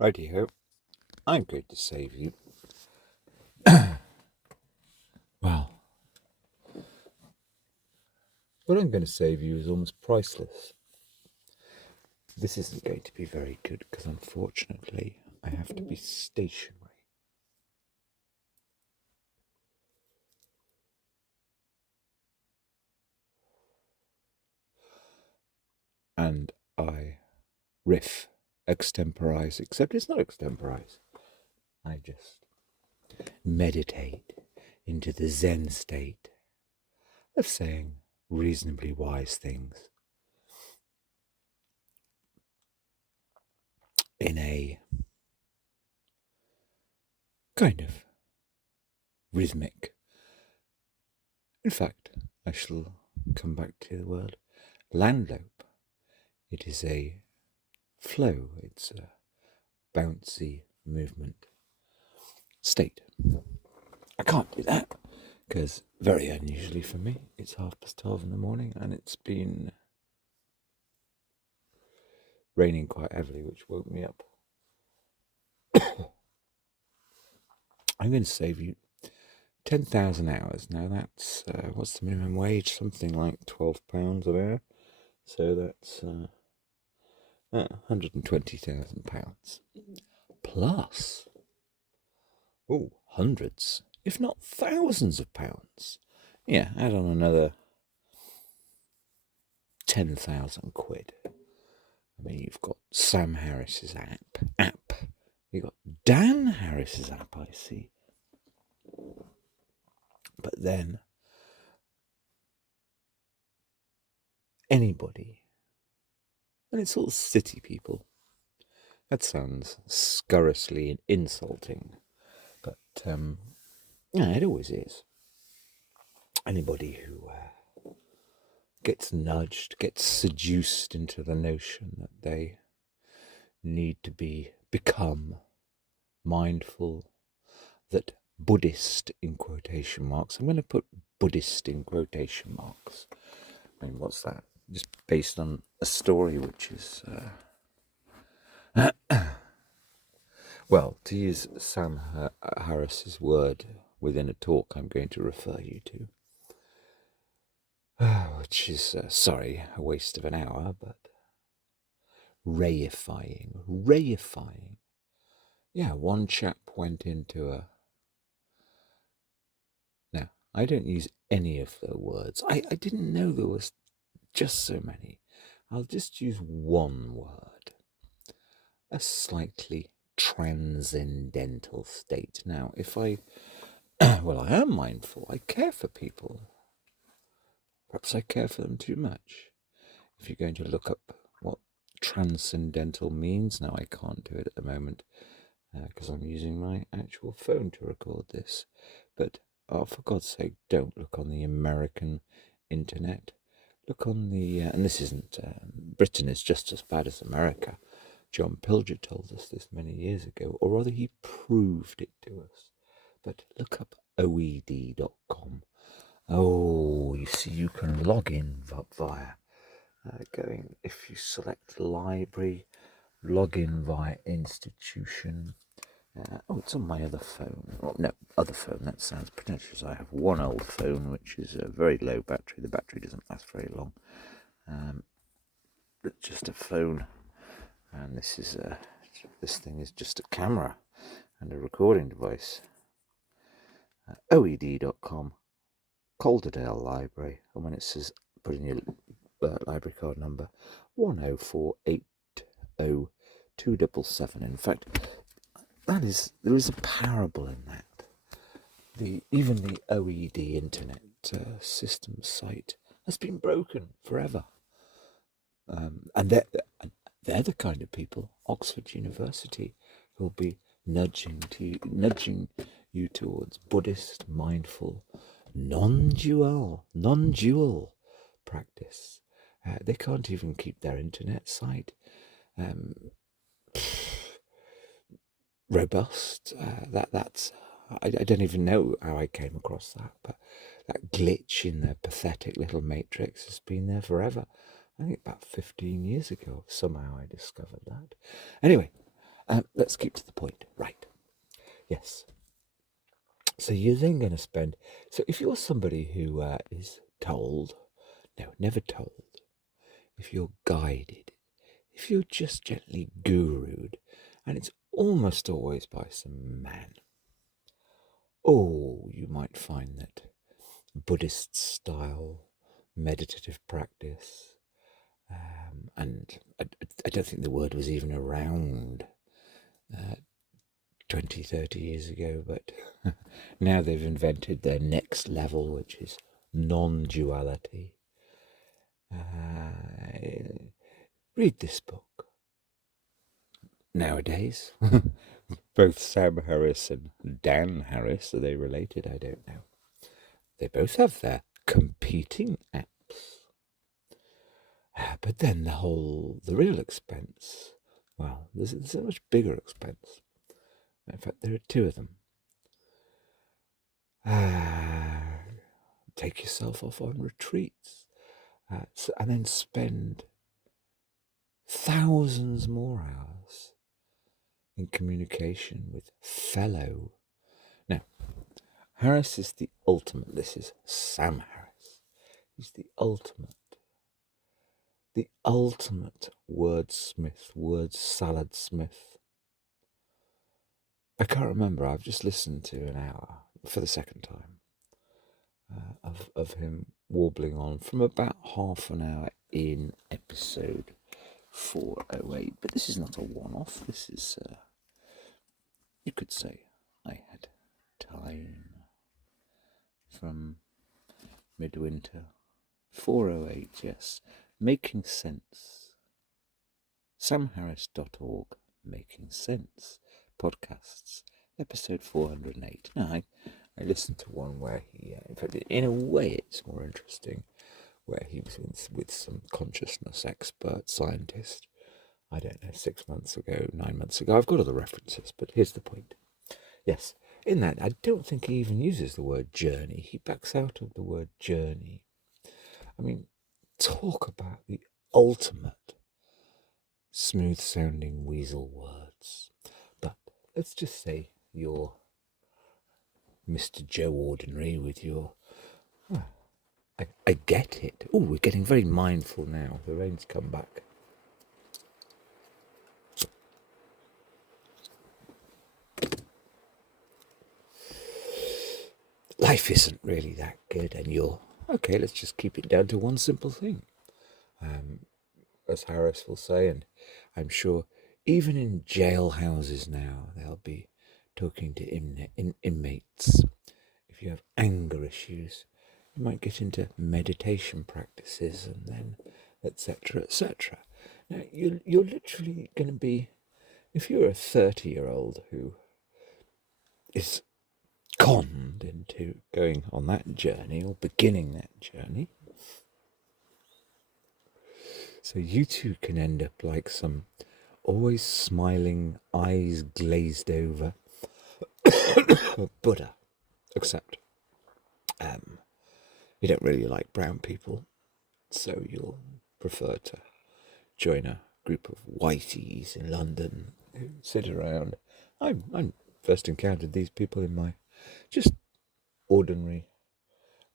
Righty-ho, I'm going to save you. Well, what I'm going to save you is almost priceless. This isn't going to be very good because unfortunately I have to be stationary. And I riff, extemporize, except it's not extemporize. I just meditate into the Zen state of saying reasonably wise things in a kind of rhythmic. In fact, I shall come back to the word landlope. It is a flow, it's a bouncy movement state. I can't do that because, very unusually for me, it's 12:30 in the morning and it's been raining quite heavily, which woke me up. I'm going to save you 10,000 hours. Now that's, what's the minimum wage? Something like £12 an hour. So that's £120,000. Plus, hundreds, if not thousands of pounds. Yeah, add on another 10,000 quid. I mean, you've got Sam Harris's app. You've got Dan Harris's app, I see. But then, anybody, and it's all city people. That sounds scurrilously insulting, but yeah, it always is. Anybody who gets nudged, gets seduced into the notion that they need to become mindful, that Buddhist in quotation marks. I'm going to put Buddhist in quotation marks. I mean, what's that? Just based on a story which is, well, to use Sam Harris's word within a talk I'm going to refer you to, which is, sorry, a waste of an hour, but reifying. Yeah, one chap went into a... Now, I don't use any of the words. I didn't know there was just so many. I'll just use one word. A slightly transcendental state. Now, if I... well, I am mindful. I care for people. Perhaps I care for them too much. If you're going to look up what transcendental means, now I can't do it at the moment because I'm using my actual phone to record this. But, for God's sake, don't look on the American internet. Look on the... and this isn't... Britain is just as bad as America. John Pilger told us this many years ago, or rather he proved it to us. But look up oed.com. Oh, you see, you can log in via going, if you select library, log in via institution. It's on my other phone. Oh, no, other phone, that sounds pretentious. I have one old phone which is a very low battery. The battery doesn't last very long. But just a phone. And this thing is just a camera and a recording device. OED.com, Calderdale Library, and when it says put in your library card number 104802777. In fact, there is a parable in that. Even the OED internet system site has been broken forever, and they're the kind of people, Oxford University, who'll be nudging you towards Buddhist, mindful, non-dual practice. They can't even keep their internet site robust. That's I don't even know how I came across that, but that glitch in their pathetic little matrix has been there forever. I think about 15 years ago, somehow I discovered that. Anyway, Let's keep to the point. Right. Yes. So you're then going to spend. So if you're somebody who is told, no, never told, if you're guided, if you're just gently gurued, and it's almost always by some man, you might find that Buddhist style meditative practice, and I don't think the word was even around 20, 30 years ago, but now they've invented their next level, which is non-duality. Read this book. Nowadays, both Sam Harris and Dan Harris, are they related? I don't know. They both have their competing apps. But then the real expense, well, there's a much bigger expense. In fact, there are two of them. Take yourself off on retreats, and then spend thousands more hours in communication with fellow. Now, Harris is the ultimate. This is Sam Harris. He's the ultimate wordsmith, word salad smith. I can't remember. I've just listened to an hour for the second time of him warbling on from about half an hour in episode 408. But this is not a one-off. This is, you could say, I had time from midwinter. 408, yes. Making Sense. samharris.org. Making Sense. Podcasts. Episode 408. Now, I listened to one where he, in fact, in a way it's more interesting, where he was with some consciousness expert scientist, I don't know, 6 months ago, 9 months ago. I've got other references, but here's the point. Yes, in that, I don't think he even uses the word journey. He backs out of the word journey. I mean, talk about the ultimate smooth-sounding weasel words. But let's just say you're Mr. Joe Ordinary with your... I get it. Oh, we're getting very mindful now. The rain's come back. Life isn't really that good, and you're... Okay, let's just keep it down to one simple thing. As Harris will say, and I'm sure even in jailhouses now, they'll be talking to inmates. If you have anger issues, you might get into meditation practices, and then etc., etc. Now, you're literally going to be, if you're a 30-year-old who is conned into going on that journey or beginning that journey, so you too can end up like some always smiling, eyes glazed over Buddha, except you don't really like brown people, so you'll prefer to join a group of whiteys in London who sit around. I first encountered these people in my just ordinary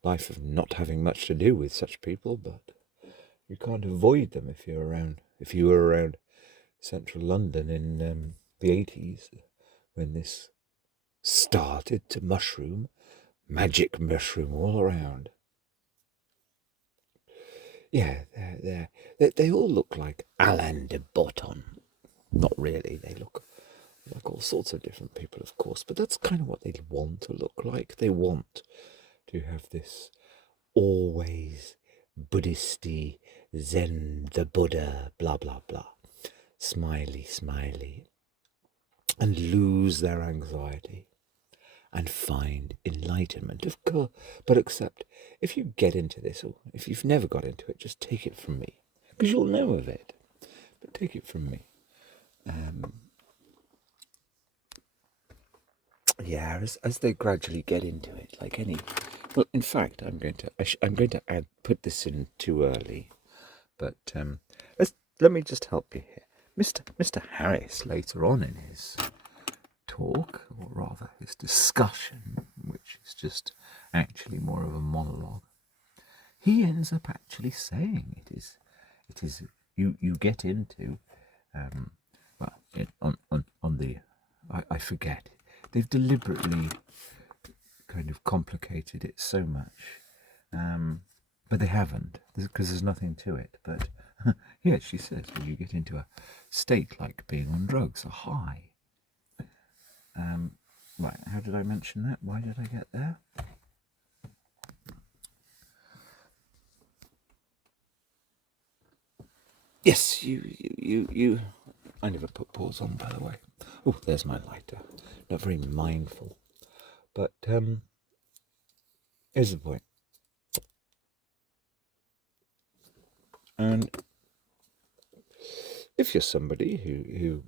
life of not having much to do with such people, but you can't avoid them if you were around central London in the 80s when this started to mushroom, magic mushroom all around. Yeah, they all look like Alain de Botton. Not really, they look like all sorts of different people, of course, but that's kind of what they want to look like. They want to have this always Buddhisty, Zen, the Buddha, blah, blah, blah. Smiley, and lose their anxiety and find enlightenment, of course. But except if you get into this, or if you've never got into it, just take it from me, because you'll know of it. But take it from me. Yeah, as they gradually get into it, like any. Well, in fact, I'm going to put this in too early, but let me just help you here. Mr. Harris later on in his talk, or rather his discussion, which is just actually more of a monologue, he ends up actually saying it is you get into on the I forget, they've deliberately kind of complicated it so much, but they haven't, because there's nothing to it. But yeah, she says, well, you get into a state like being on drugs, a high. Right, how did I mention that? Why did I get there? Yes, you. I never put pause on, by the way. Oh, there's my lighter. Not very mindful. But here's the point. And if you're somebody who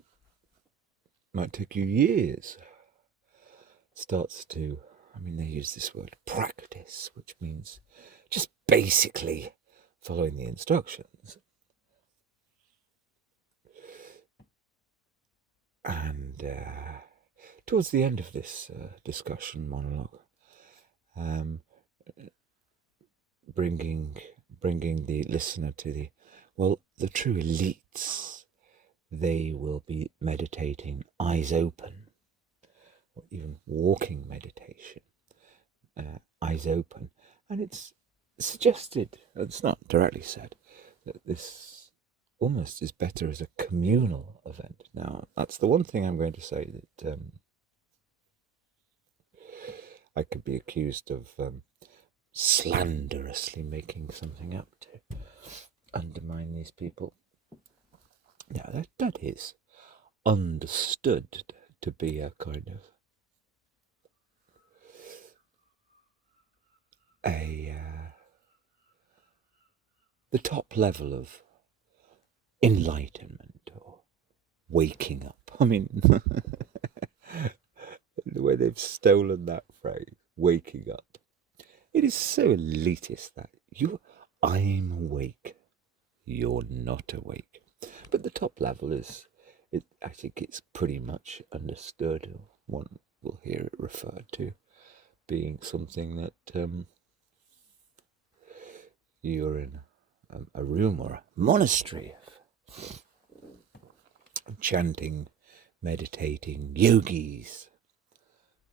might take you years, starts to, I mean, they use this word practice, which means just basically following the instructions. And towards the end of this discussion monologue, bringing the listener to the true elites, they will be meditating eyes open, or even walking meditation, eyes open. And it's suggested, it's not directly said, that this almost is better as a communal event. Now, that's the one thing I'm going to say that I could be accused of slanderously making something up to undermine these people. Now, that is understood to be a kind of the top level of enlightenment or waking up. I mean, the way they've stolen that phrase, waking up, it is so elitist that I'm awake, you're not awake. But the top level I think it's pretty much understood. One will hear it referred to being something that you're in a room or a monastery of chanting, meditating yogis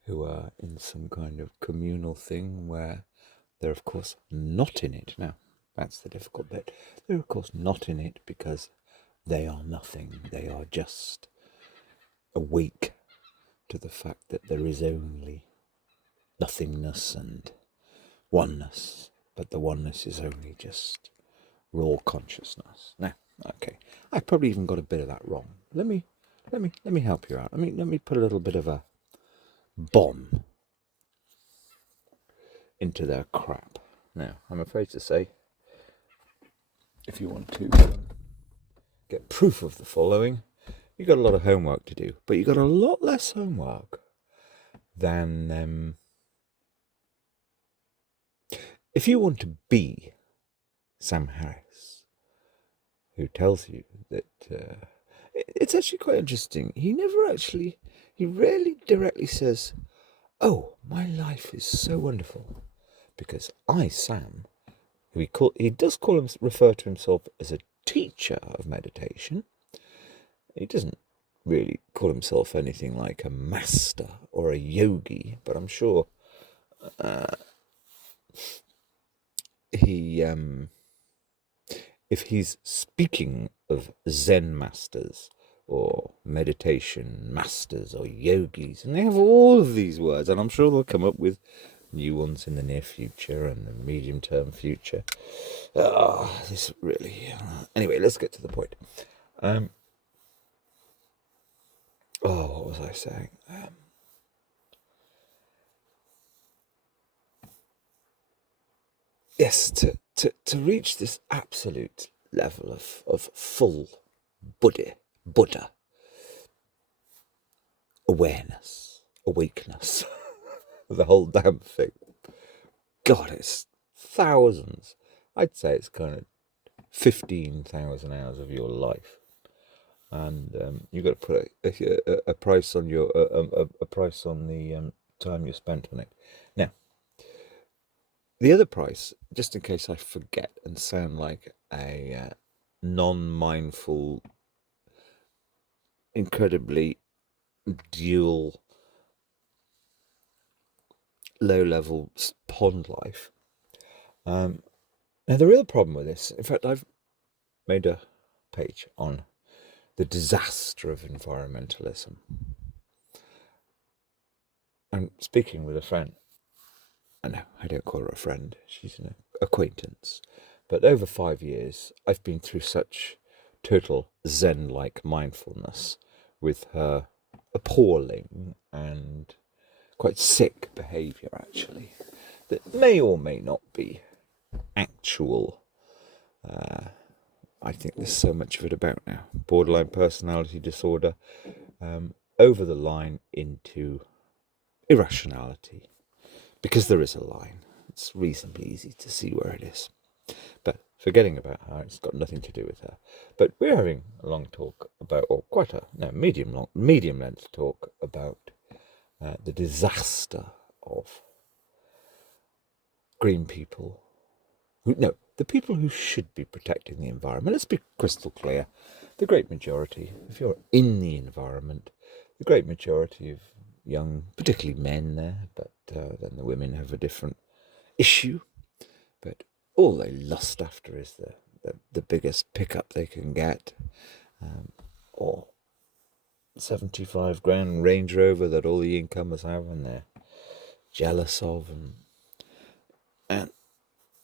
who are in some kind of communal thing where they're of course not in it. Now, that's the difficult bit. They're of course not in it because they are nothing. They are just awake to the fact that there is only nothingness and oneness, but the oneness is only just raw consciousness. Now, okay, I probably even got a bit of that wrong. Let me help you out. Let me put a little bit of a bomb into their crap. Now, I'm afraid to say, if you want to get proof of the following, you've got a lot of homework to do, but you've got a lot less homework than if you want to be Sam Harris, who tells you that it's actually quite interesting. He rarely directly says, "Oh, my life is so wonderful," because Sam, he does refer to himself as a teacher of meditation. He doesn't really call himself anything like a master or a yogi, but I'm sure if he's speaking of Zen masters or meditation masters or yogis, and they have all of these words, and I'm sure they'll come up with new ones in the near future and the medium-term future. This really... Anyway, let's get to the point. What was I saying? Yes, to reach this absolute level of full Buddha awareness, awakeness, the whole damn thing. God, it's thousands. I'd say it's kind of 15,000 hours of your life. and you've got to put a price on your a price on the time you spent on it. Now, the other price, just in case I forget and sound like a non-mindful, incredibly dual, low-level pond life. Now, the real problem with this, in fact, I've made a page on the disaster of environmentalism. I'm speaking with a friend. No, I don't call her a friend. She's an acquaintance. But over 5 years, I've been through such total Zen-like mindfulness with her appalling and quite sick behaviour, actually, that may or may not be actual. I think there's so much of it about now. Borderline personality disorder, over the line into irrationality, because there is a line. It's reasonably easy to see where it is. But forgetting about her, it's got nothing to do with her. But we're having a long talk about, or quite a medium length talk about the disaster of green people. The people who should be protecting the environment. Let's be crystal clear. The great majority, if you're in the environment, the great majority of young, particularly men there, but then the women have a different issue. But all they lust after is the biggest pickup they can get, or 75 grand Range Rover that all the incomers have and they're jealous of, and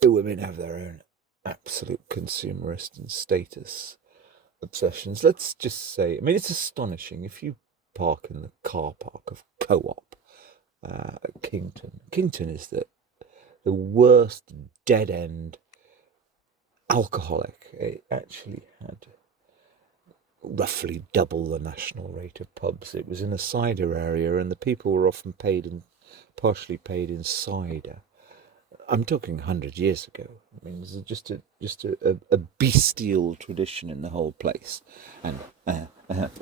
the women have their own absolute consumerist and status obsessions. Let's just say, I mean, it's astonishing if you park in the car park of Co-op at Kington. Kington is the worst dead end alcoholic. It actually had roughly double the national rate of pubs. It was in a cider area, and the people were often partially paid in cider. I'm talking 100 years ago. I mean, there's just a bestial tradition in the whole place. And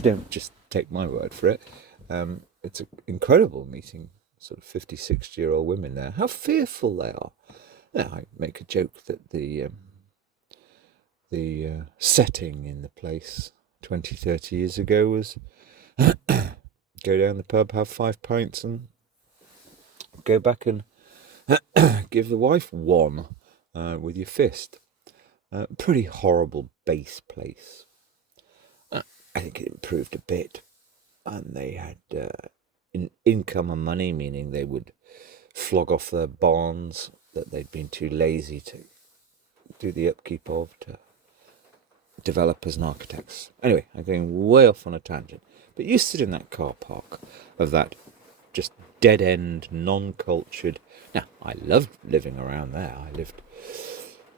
don't just take my word for it. It's incredible meeting sort of 50, 60-year-old women there. How fearful they are. Now, I make a joke that the setting in the place 20, 30 years ago was go down the pub, have 5 pints, and go back and give the wife one with your fist. Pretty horrible base place. I think it improved a bit, and they had income and money, meaning they would flog off their barns that they'd been too lazy to do the upkeep of, to developers and architects. Anyway, I'm going way off on a tangent. But you sit in that car park of that just dead-end, non-cultured... Now, I loved living around there. I lived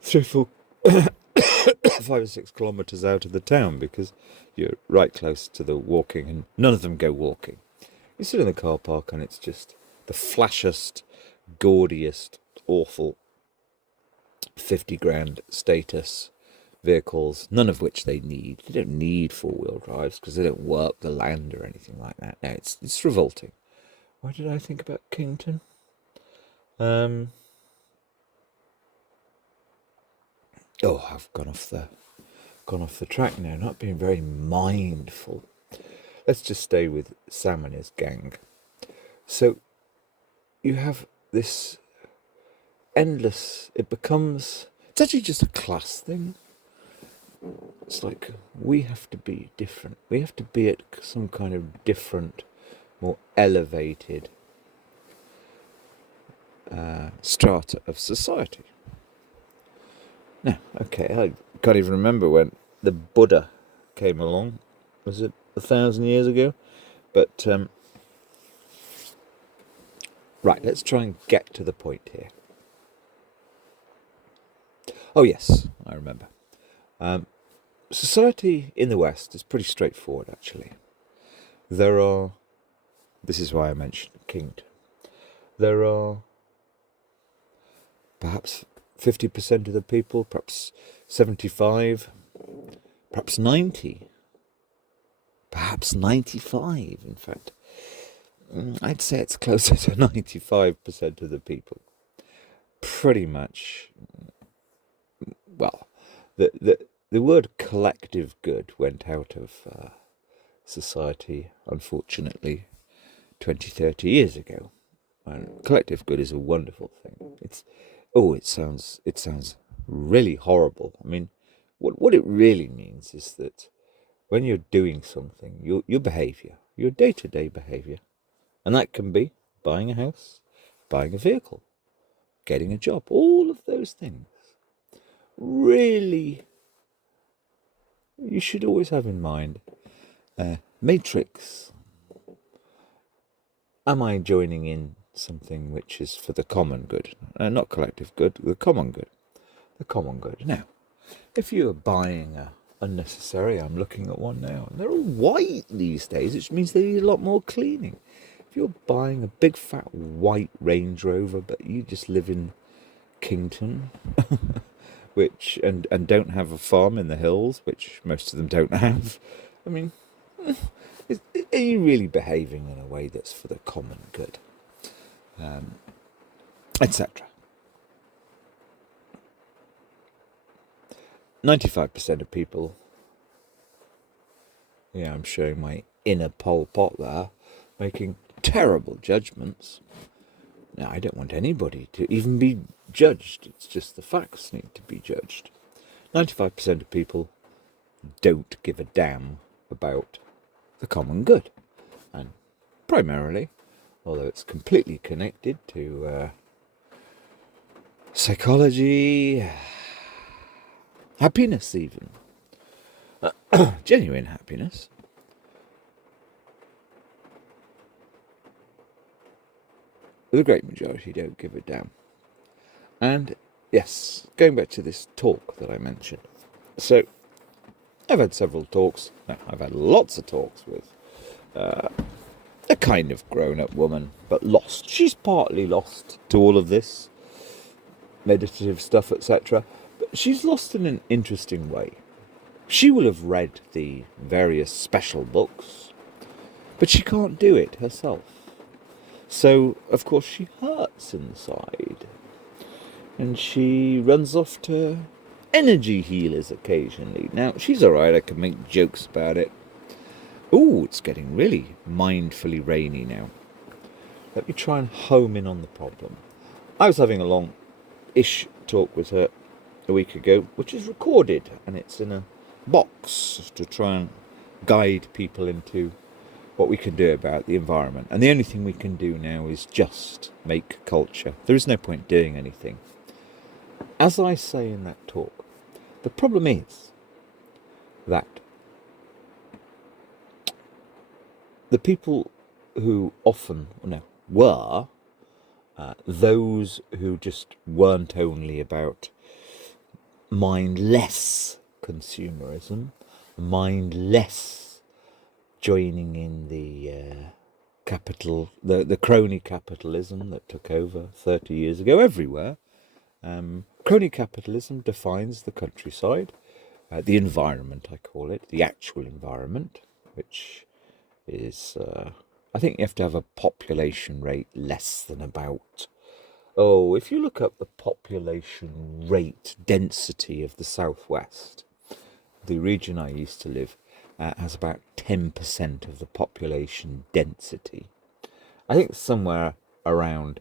3, 4, 5 or 6 kilometres out of the town because you're right close to the walking, and none of them go walking. You sit in the car park and it's just the flashiest, gaudiest, awful 50 grand status vehicles, none of which they need. They don't need 4-wheel drives because they don't work the land or anything like that. No, it's revolting. Why did I think about Kington? I've gone off the track now. Not being very mindful. Let's just stay with Sam and his gang. So you have this endless. It's actually just a class thing. It's like we have to be different. We have to be at some kind of different, more elevated strata of society. Now, okay, I can't even remember when the Buddha came along. Was it 1,000 years ago? But right, let's try and get to the point here. Oh yes, I remember. Society in the West is pretty straightforward, actually. This is why I mentioned Kington. There are perhaps 50% of the people, perhaps 75, perhaps 90, perhaps 95, in fact. I'd say it's closer to 95% of the people. Pretty much, well, the word collective good went out of society, unfortunately, 20, 30 years ago. And collective good is a wonderful thing. It sounds really horrible. I mean, what it really means is that when you're doing something, your behaviour, your day-to-day behaviour, and that can be buying a house, buying a vehicle, getting a job, all of those things, really, you should always have in mind, matrix. Am I joining in something which is for the common good? Not collective good, the common good. The common good. Now, if you're buying a unnecessary, I'm looking at one now, and they're all white these days, which means they need a lot more cleaning. If you're buying a big fat white Range Rover, but you just live in Kington, which and don't have a farm in the hills, which most of them don't have, I mean, are you really behaving in a way that's for the common good, etc. 95% of people, yeah, I'm showing my inner Pol Pot there, making terrible judgments. Now, I don't want anybody to even be judged. It's just the facts need to be judged. 95% of people don't give a damn about the common good. And primarily, although it's completely connected to psychology, happiness even, genuine happiness, the great majority don't give a damn. And yes, going back to this talk that I mentioned. So, I've had several talks. No, I've had lots of talks with a kind of grown-up woman, but lost. She's partly lost to all of this meditative stuff, etc. But she's lost in an interesting way. She will have read the various special books, but she can't do it herself. So, of course, she hurts inside. And she runs off to energy healers occasionally. Now, she's alright, I can make jokes about it. Ooh, it's getting really mindfully rainy now. Let me try and home in on the problem. I was having a long-ish talk with her a week ago, which is recorded, and it's in a box to try and guide people into what we can do about the environment. And the only thing we can do now is just make culture. There is no point doing anything. As I say in that talk, the problem is that the people who were those who just weren't only about mindless consumerism, mindless joining in the the crony capitalism that took over 30 years ago everywhere. Crony capitalism defines the countryside, the environment, I call it, the actual environment, which is, I think you have to have a population rate less than about, if you look up the population rate density of the southwest, the region I used to live has about 10% of the population density. I think somewhere around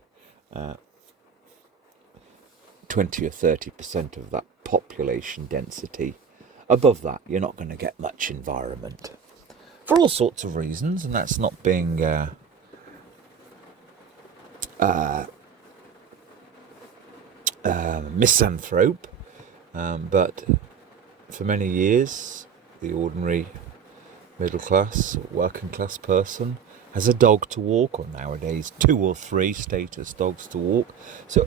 20 or 30% of that population density. Above that, you're not going to get much environment. For all sorts of reasons, and that's not being misanthrope, but for many years, the ordinary middle class, working class person has a dog to walk, or nowadays 2 or 3 status dogs to walk. So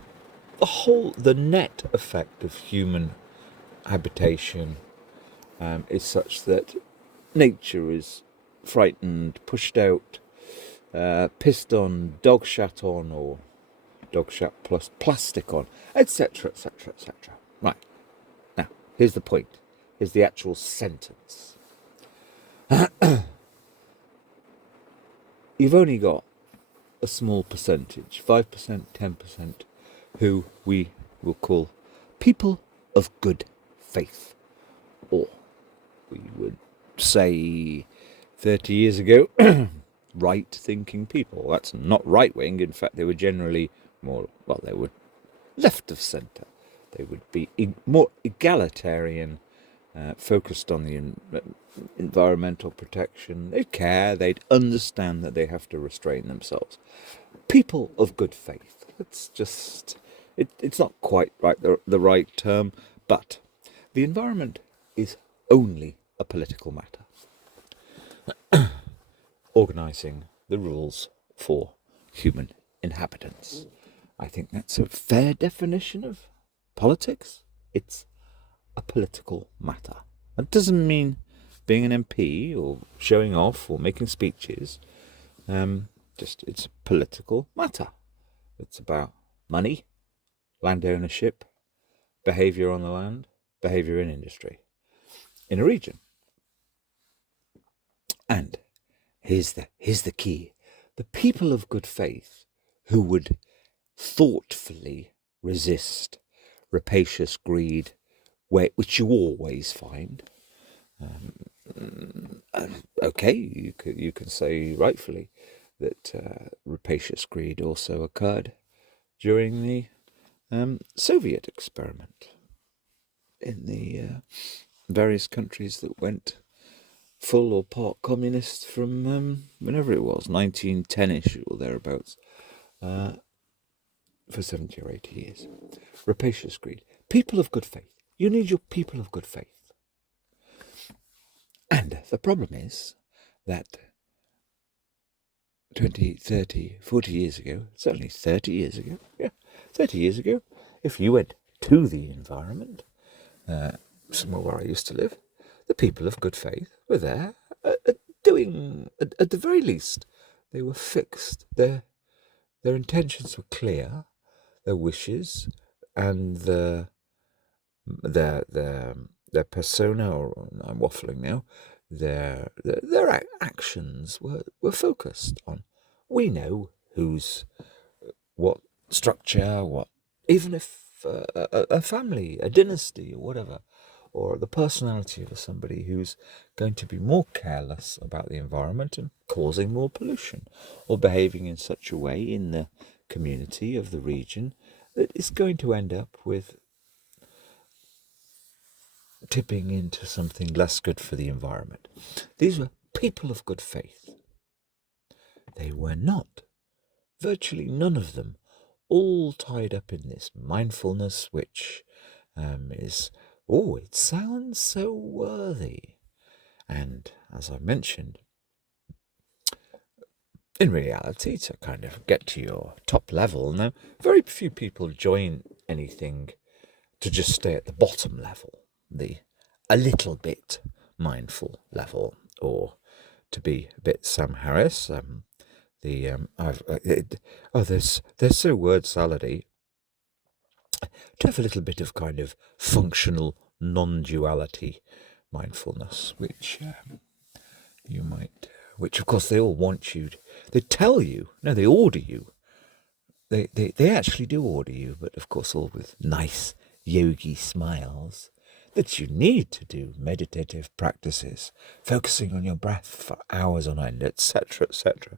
the net effect of human habitation is such that nature is frightened, pushed out, pissed on, dog shat on, or dog shat plus plastic on, etc, etc, etc. Right, Here's the point. Here's the actual sentence. you've only got a small percentage, 5%, 10%, who we will call people of good faith, or we would say 30 years ago, right-thinking people. That's not right-wing. In fact, they were generally more, well, they were left of centre. They would be more egalitarian, focused on the environmental protection. They'd care. They'd understand that they have to restrain themselves. People of good faith. It's just, it's not quite right, the right term, but the environment is only a political matter. Organising the rules for human inhabitants. I think that's a fair definition of politics. It's a political matter. That doesn't mean being an MP or showing off or making speeches. Just it's a political matter. It's about money, land ownership, behaviour on the land, behaviour in industry, in a region. And here's the key. The people of good faith who would thoughtfully resist rapacious greed, which you always find. Okay, you can say rightfully that rapacious greed also occurred during the Soviet experiment in the various countries that went full or part communist from whenever it was, 1910-ish or thereabouts, for 70 or 80 years. Rapacious greed. People of good faith. You need your people of good faith. And the problem is that 20, 30, 40 years ago, certainly 30 years ago, 30 years ago, if you went to the environment, somewhere where I used to live, the people of good faith were there doing, at the very least, they were fixed. Their intentions were clear, their wishes and their persona, or I'm waffling now, their actions were focused on. We know who's what structure, what, even if a family, a dynasty, or whatever, or the personality of somebody who's going to be more careless about the environment and causing more pollution, or behaving in such a way in the community of the region that is going to end up with tipping into something less good for the environment. These were people of good faith. They were not, virtually none of them, all tied up in this mindfulness, which is, it sounds so worthy. And as I mentioned, in reality, to kind of get to your top level, now, very few people join anything to just stay at the bottom level, the a little bit mindful level, or to be a bit Sam Harris. They're so word salady. To have a little bit of kind of functional non-duality mindfulness, which you might, which of course they all want you. They tell you, no, they order you. They actually do order you, but of course all with nice yogi smiles, that you need to do meditative practices, focusing on your breath for hours on end, etc., etc.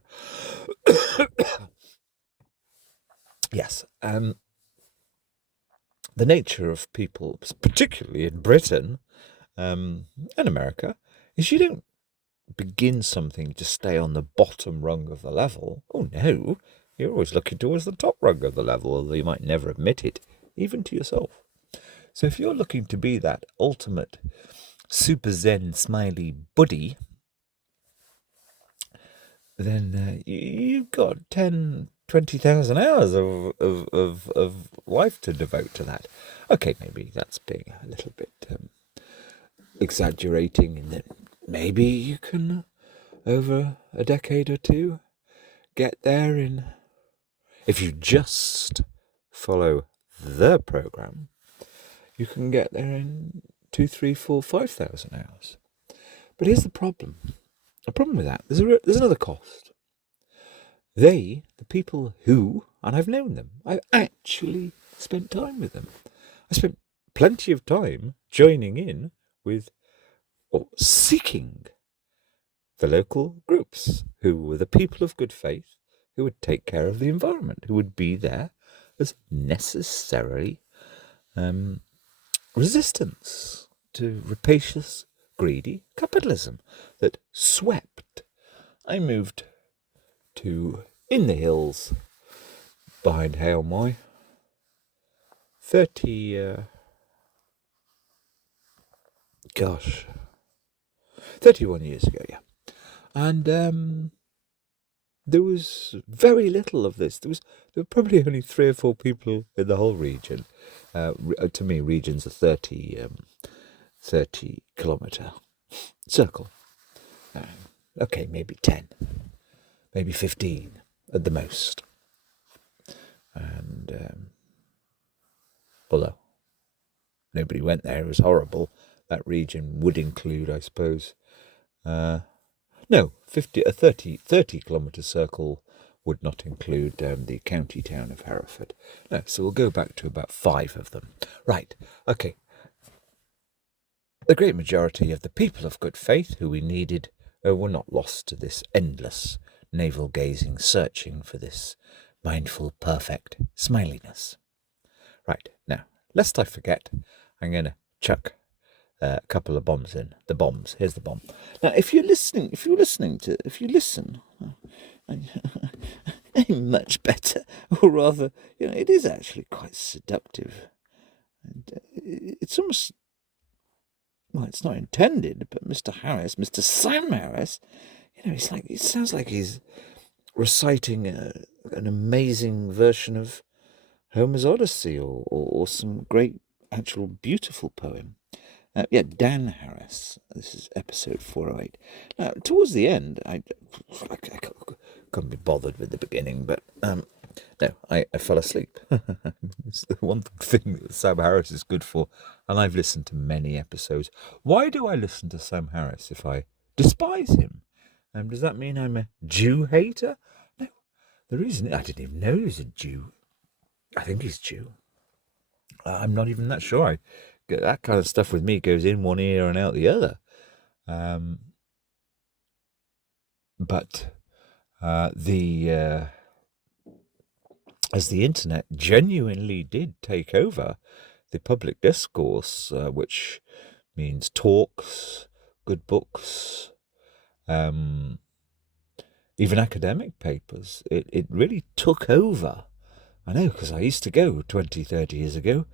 Yes, the nature of people, particularly in Britain and America, is you don't begin something to stay on the bottom rung of the level. Oh no, you're always looking towards the top rung of the level, although you might never admit it, even to yourself. So if you're looking to be that ultimate super zen smiley buddy, then you've got 10, 20,000 hours of life to devote to that. Okay, maybe that's being a little bit exaggerating, and then maybe you can, over a decade or two, get there in, if you just follow the program, you can get there in 2, 3, 4, 5,000 hours. But here's the problem. The problem with that, there's another cost. the people who, and I've known them, I've actually spent time with them. I spent plenty of time joining in with or seeking the local groups who were the people of good faith, who would take care of the environment, who would be there as necessary resistance to rapacious, greedy capitalism that swept. I moved to in the hills behind Hale Moy 31 years ago, yeah. And there was very little of this. There were probably only 3 or 4 people in the whole region. To me, region's a 30 kilometre circle. Okay, maybe 10, maybe 15 at the most. And although nobody went there, it was horrible. That region would include, I suppose, no, a 30 kilometre circle would not include the county town of Hereford. No, so we'll go back to about 5 of them. Right, okay. The great majority of the people of good faith who we needed were not lost to this endless navel-gazing searching for this mindful, perfect smiliness. Right, now, lest I forget, I'm going to chuck a couple of bombs in. The bombs. Here's the bomb. Now, if you listen, I'm much better, or rather, it is actually quite seductive. And it's almost, well, it's not intended, but Mr. Sam Harris, it sounds like he's reciting an amazing version of Homer's Odyssey or some great, actual, beautiful poem. Dan Harris. This is episode 408. Now, towards the end, I couldn't be bothered with the beginning, but no, I fell asleep. It's the one thing that Sam Harris is good for, and I've listened to many episodes. Why do I listen to Sam Harris if I despise him? Does that mean I'm a Jew hater? No, the reason I didn't even know he was a Jew. I think he's Jew. I'm not even that sure. That kind of stuff with me goes in one ear and out the other. But as the internet genuinely did take over the public discourse, which means talks, good books, even academic papers, it really took over. I know, because I used to go 20, 30 years ago.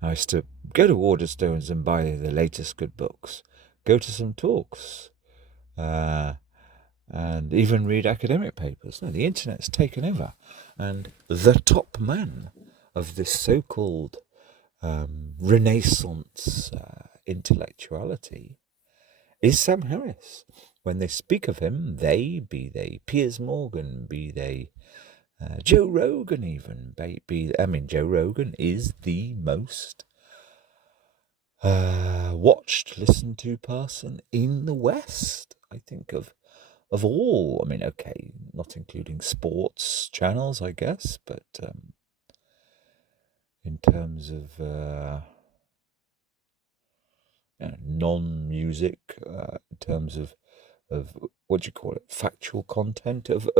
I used to go to Waterstones and buy the latest good books, go to some talks, and even read academic papers. No, the internet's taken over. And the top man of this so-called Renaissance intellectuality is Sam Harris. When they speak of him, be they Piers Morgan, be they Joe Rogan even. Joe Rogan is the most watched, listened to person in the West, I think, of all. Okay, not including sports channels, I guess, but in terms of non-music, in terms of what do you call it, factual content of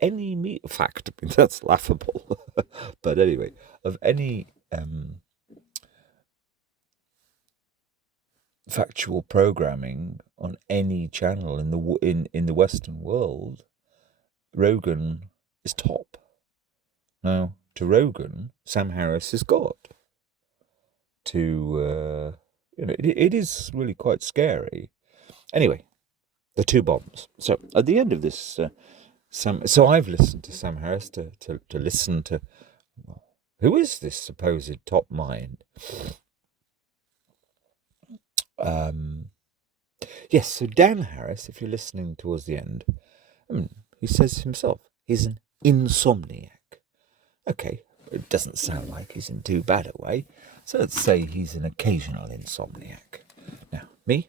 any fact. That's laughable, but anyway, of any factual programming on any channel in the Western world, Rogan is top. Now, to Rogan, Sam Harris is God. It is really quite scary. Anyway, the 2 bombs. So at the end of this, so I've listened to Sam Harris to listen to, well, who is this supposed top mind? Yes, so Dan Harris, if you're listening towards the end, he says himself, he's an insomniac. Okay, it doesn't sound like he's in too bad a way, so let's say he's an occasional insomniac. Now, me,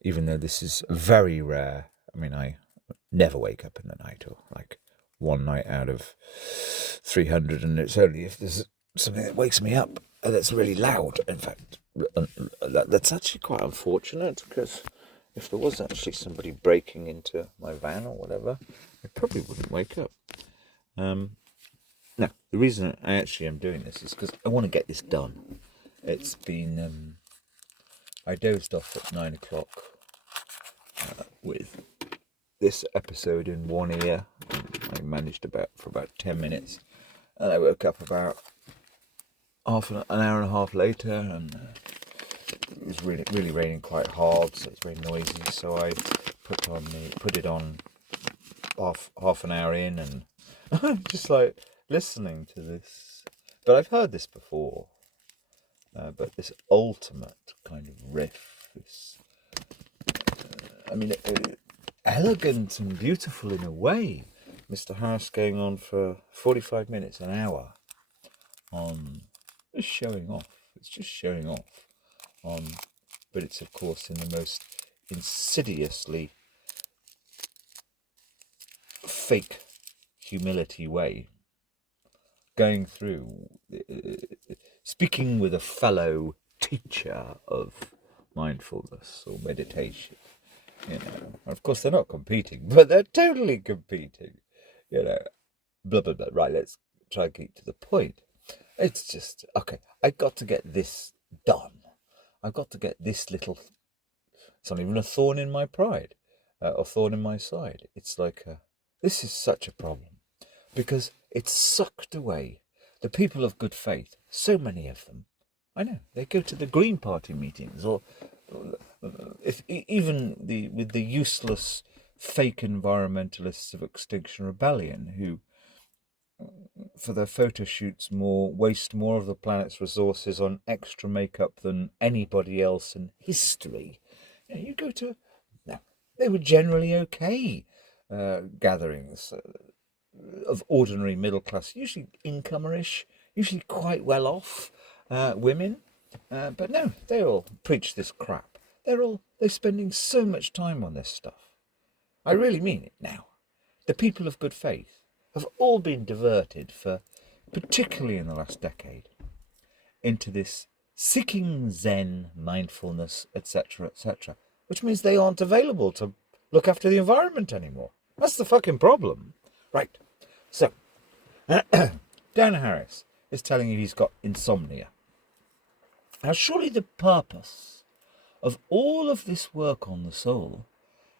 even though this is very rare, I never wake up in the night, or like one night out of 300, and it's only if there's something that wakes me up that's really loud. In fact, that's actually quite unfortunate, because if there was actually somebody breaking into my van or whatever, I probably wouldn't wake up. No, the reason I actually am doing this is because I want to get this done. It's been, I dozed off at 9 o'clock with this episode in one ear. I managed for about 10 minutes, and I woke up about an hour and a half later, and it was really raining quite hard, so it's very noisy. So I put it on half an hour in, and I'm just like listening to this. But I've heard this before. But this ultimate kind of riff, this, elegant and beautiful in a way. Mr. Harris going on for 45 minutes, an hour, on just showing off. It's just showing off. But it's, of course, in the most insidiously fake humility way. Going through, speaking with a fellow teacher of mindfulness or meditation. Of course they're not competing, but they're totally competing. Blah blah blah. Right, let's try and keep to the point. It's just okay. I got to get this done. I've got to get this little. It's not even a thorn in my pride, or thorn in my side. It's like this is such a problem, because it's sucked away the people of good faith. So many of them. I know they go to the Green Party meetings, or with the useless fake environmentalists of Extinction Rebellion, who, for their photo shoots, waste more of the planet's resources on extra makeup than anybody else in history. You go to, now, they were generally okay gatherings of ordinary middle class, usually incomer-ish, usually quite well off women. But no, they all preach this crap. They're spending so much time on this stuff. I really mean it now. The people of good faith have all been diverted, particularly in the last decade, into this seeking Zen, mindfulness, etc., which means they aren't available to look after the environment anymore. That's the fucking problem. Right. So, Dan Harris is telling you he's got insomnia. Now, surely the purpose of all of this work on the soul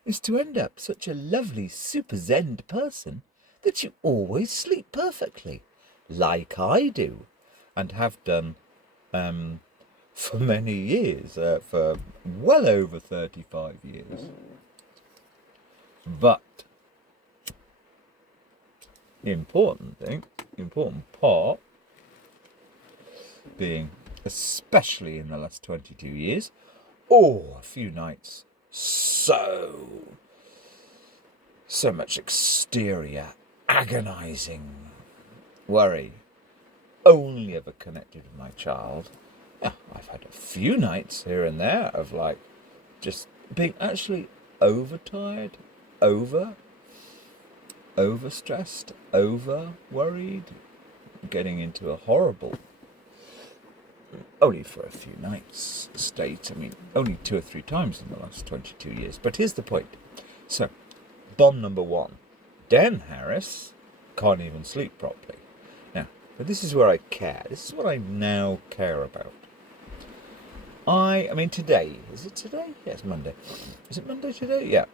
is to end up such a lovely, super zen person that you always sleep perfectly, like I do, and have done for many years, for well over 35 years. But the important part being, especially in the last 22 years, a few nights, so much exterior, agonizing worry, only ever connected with my child. Yeah, I've had a few nights here and there of like just being actually overtired, overstressed, over worried, getting into a horrible, only for a few nights state. I mean, only 2 or 3 times in the last 22 years. But here's the point. So, bomb number 1. Dan Harris can't even sleep properly. Now, but this is where I care. This is what I now care about. I mean, today, is it today? Yeah, it's Monday. Is it Monday today? Yeah.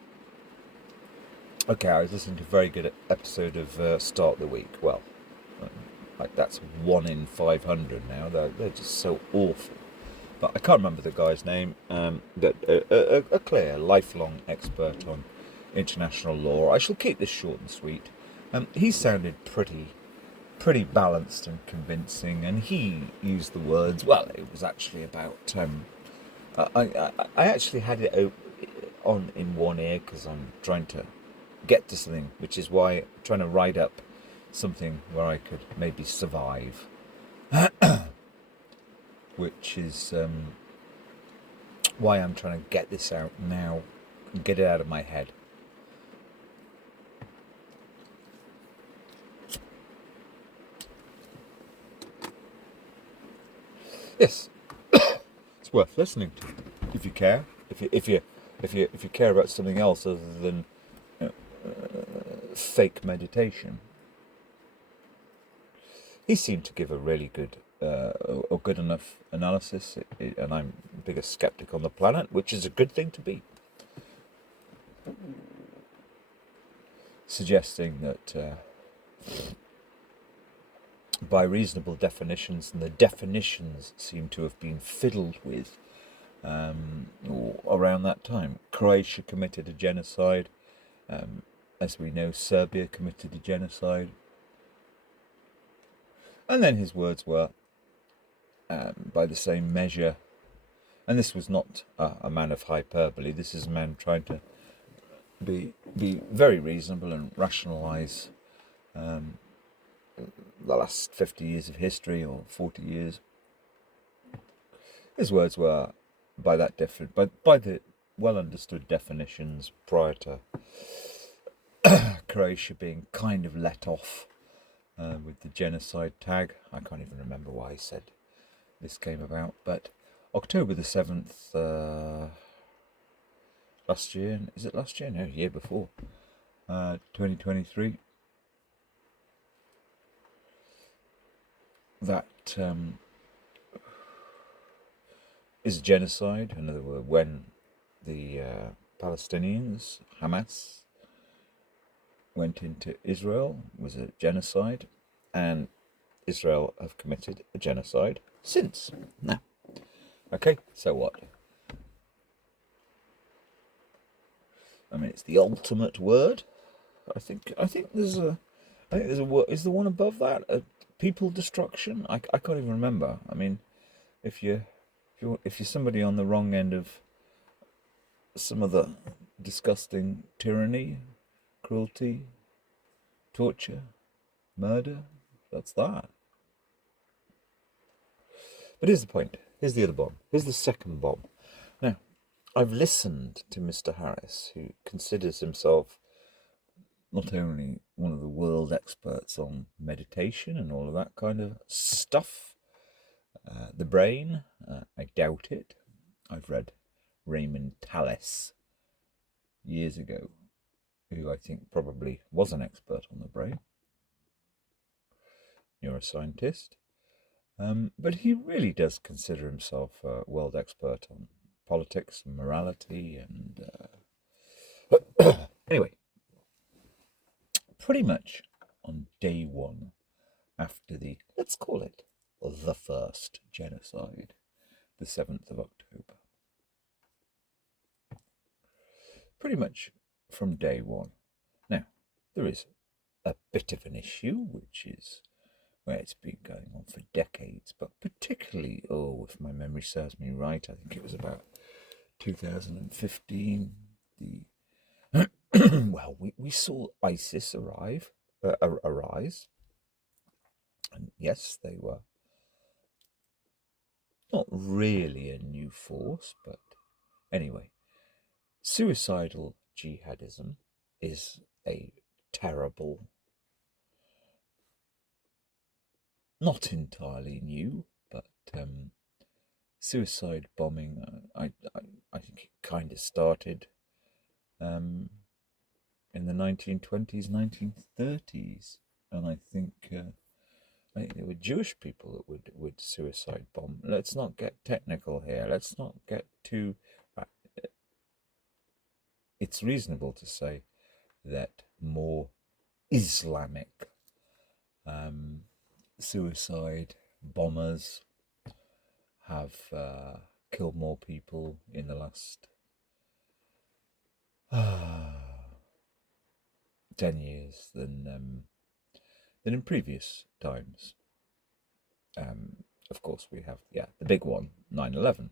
Okay, I was listening to a very good episode of Start the Week. Well, like that's 1 in 500 now. They're just so awful. But I can't remember the guy's name. A clear, lifelong expert on international law. I shall keep this short and sweet. He sounded pretty balanced and convincing, and he used the words. Well, it was actually about. I actually had it on in one ear because I'm trying to get to something, which is why I'm trying to ride up something where I could maybe survive, which is why I'm trying to get this out now and get it out of my head. Yes, it's worth listening to if you care. If you care about something else other than fake meditation. He seemed to give a really good or good enough analysis, and I'm the biggest skeptic on the planet, which is a good thing to be. Suggesting that by reasonable definitions, and the definitions seem to have been fiddled with around that time. Croatia committed a genocide. As we know, Serbia committed a genocide. And then his words were, by the same measure, and this was not a man of hyperbole, this is a man trying to be very reasonable and rationalise the last 50 years of history, or 40 years. His words were, by the well understood definitions prior to Croatia being kind of let off with the genocide tag. I can't even remember why he said this came about, but October the 7th last year, is it last year? No, year before, 2023, that is genocide. In other words, when the Palestinians, Hamas, went into Israel, was a genocide, and Israel have committed a genocide since. Now, okay, so what? I mean, it's the ultimate word. I think there's a word. Is the one above that people destruction? I can't even remember. I mean, if you're somebody on the wrong end of some of the disgusting tyranny, cruelty, torture, murder, that's that. But here's the point. Here's the other bomb. Here's the second bomb. Now, I've listened to Mr. Harris, who considers himself not only one of the world experts on meditation and all of that kind of stuff, the brain, I doubt it. I've read Raymond Tallis years ago, who I think probably was an expert on the brain, neuroscientist. But he really does consider himself a world expert on politics and morality and anyway, pretty much on day one after the, let's call it, the first genocide, the 7th of October. Pretty much from day one. Now, there is a bit of an issue, which is where it's been going on for decades, but particularly, if my memory serves me right, I think it was about 2015, well, we saw ISIS arise, and yes, they were not really a new force, but anyway, suicidal jihadism is a terrible, not entirely new, but suicide bombing, I think it kind of started in the 1920s, 1930s, and I think there were Jewish people that would suicide bomb. Let's not get technical here. Let's not get too... It's reasonable to say that more Islamic suicide bombers have killed more people in the last 10 years than in previous times. Of course, we have the big one, 9/11.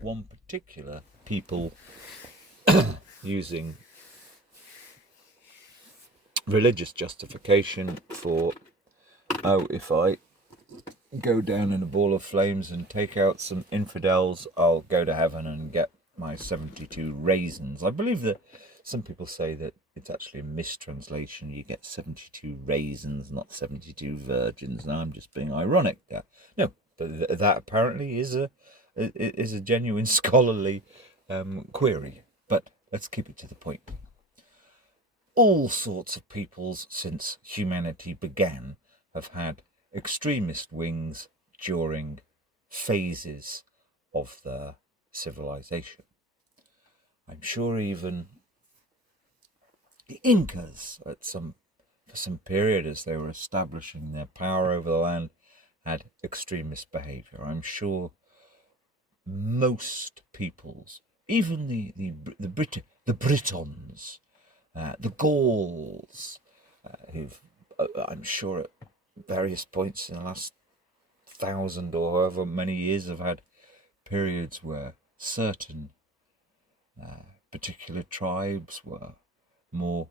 One particular people using religious justification for, if I go down in a ball of flames and take out some infidels, I'll go to heaven and get my 72 raisins. I believe that some people say that it's actually a mistranslation. You get 72 raisins, not 72 virgins. Now I'm just being ironic there. No, but that apparently is a genuine scholarly query. But let's keep it to the point. All sorts of peoples since humanity began have had extremist wings during phases of their civilization. I'm sure even the Incas for some period as they were establishing their power over the land had extremist behavior. I'm sure most peoples, even the Britons, the Gauls, who've I'm sure at various points in the last 1,000 or however many years have had periods where certain particular tribes were more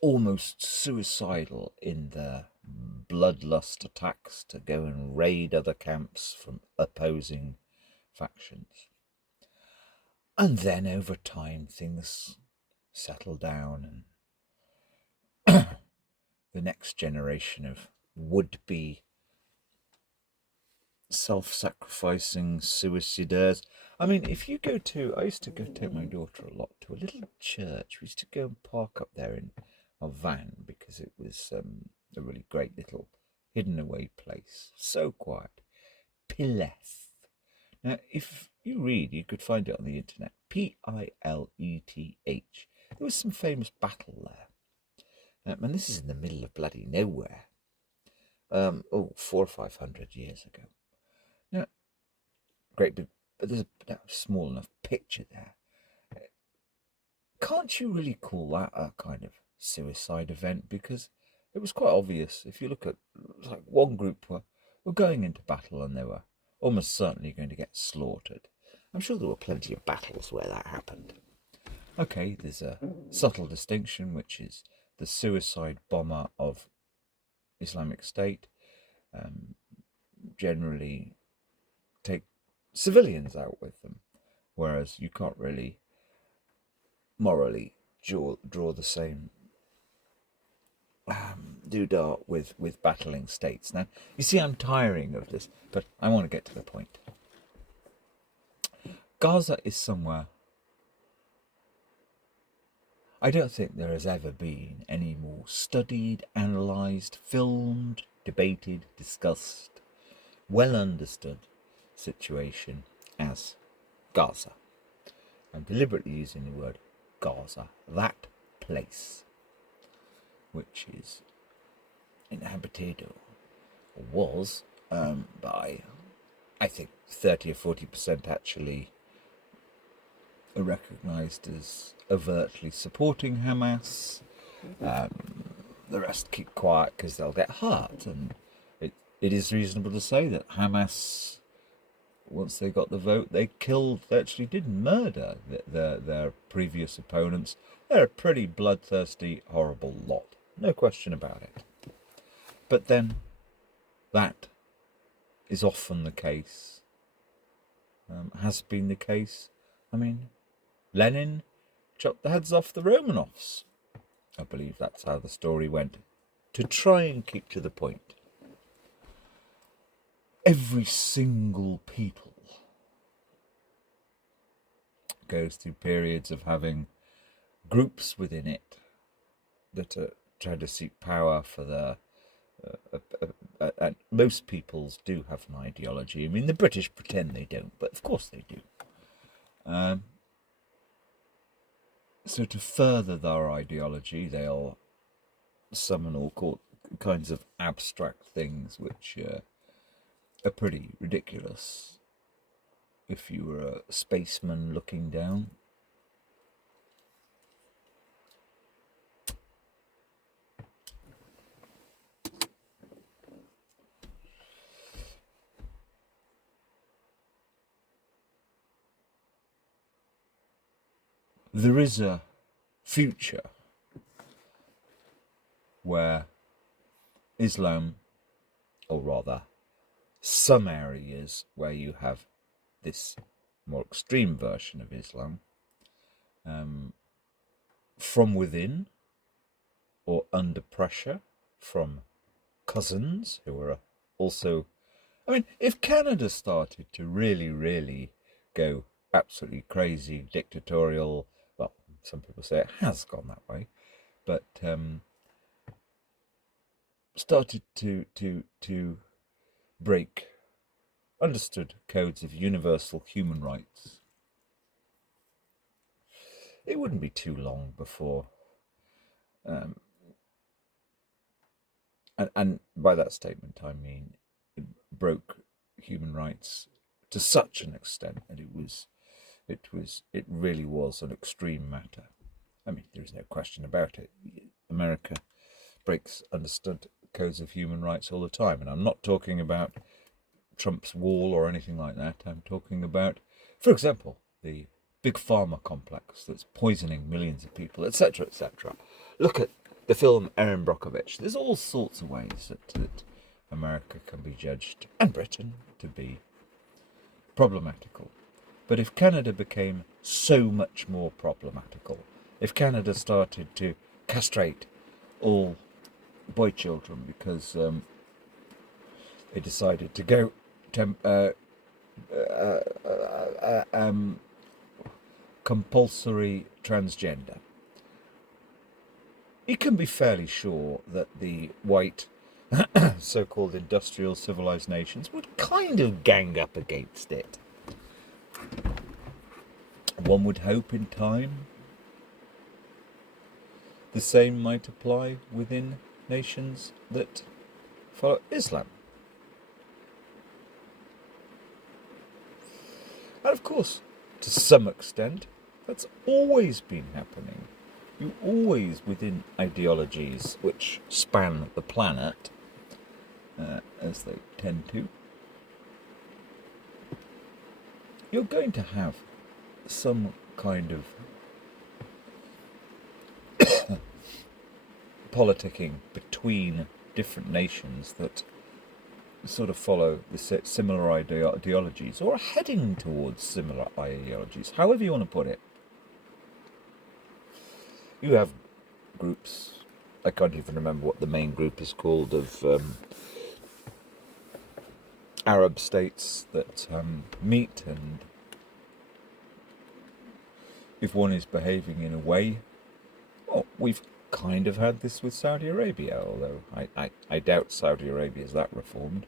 almost suicidal in their bloodlust attacks to go and raid other camps from opposing factions. And then over time things settle down and the next generation of would-be self-sacrificing suicidaires. I mean, if you go to, I used to go take my daughter a lot to a little church. We used to go and park up there in a van because it was a really great little hidden away place. So quiet. Pileth. Now, if you read, you could find it on the internet. Pileth. There was some famous battle there. And this is in the middle of bloody nowhere. 400 or 500 years ago. Now, great big, but there's a small enough picture there. Can't you really call that a kind of suicide event? Because it was quite obvious. If you look at, like, one group were going into battle and they were almost certainly going to get slaughtered. I'm sure there were plenty of battles where that happened. Okay, there's a subtle distinction, which is the suicide bomber of Islamic State generally take civilians out with them, whereas you can't really morally draw the same doodah with battling states. Now, you see, I'm tiring of this, but I want to get to the point. Gaza is somewhere I don't think there has ever been any more studied, analysed, filmed, debated, discussed, well understood situation as Gaza. I'm deliberately using the word Gaza, that place, which is inhabited or was by, I think, 30 or 40% actually recognised as overtly supporting Hamas. The rest keep quiet because they'll get hurt, and it is reasonable to say that Hamas, once they got the vote, they actually did murder their previous opponents. They're a pretty bloodthirsty, horrible lot, no question about it. But then, that is often the case, has been the case. I mean, Lenin chopped the heads off the Romanovs. I believe that's how the story went. To try and keep to the point, every single people goes through periods of having groups within it that are trying to seek power for their and most peoples do have an ideology. I mean, the British pretend they don't, but of course they do. So to further their ideology, they'll summon all kinds of abstract things which are pretty ridiculous if you were a spaceman looking down. There is a future where Islam, or rather some areas where you have this more extreme version of Islam, from within or under pressure from cousins who are also... I mean, if Canada started to really go absolutely crazy, dictatorial, well, some people say it has gone that way, but started to break understood codes of universal human rights, it wouldn't be too long before, and by that statement I mean it broke human rights to such an extent that it really was an extreme matter. I mean, there is no question about it. America breaks understood codes of human rights all the time, and I'm not talking about Trump's wall or anything like that. I'm talking about, for example, the big pharma complex that's poisoning millions of people, etc., etc. Look at the film Erin Brockovich. There's all sorts of ways that America can be judged, and Britain, to be problematical. But if Canada became so much more problematical, if Canada started to castrate all boy children because they decided to go compulsory transgender, you can be fairly sure that the white so-called industrial civilized nations would kind of gang up against it. One would hope in time the same might apply within nations that follow Islam. And of course, to some extent, that's always been happening. You always, within ideologies which span the planet, as they tend to, you're going to have some kind of politicking between different nations that sort of follow the similar ideologies or are heading towards similar ideologies, however you want to put it. You have groups, I can't even remember what the main group is called, of Arab states that meet, and if one is behaving in a way, well, we've kind of had this with Saudi Arabia, although I doubt Saudi Arabia is that reformed,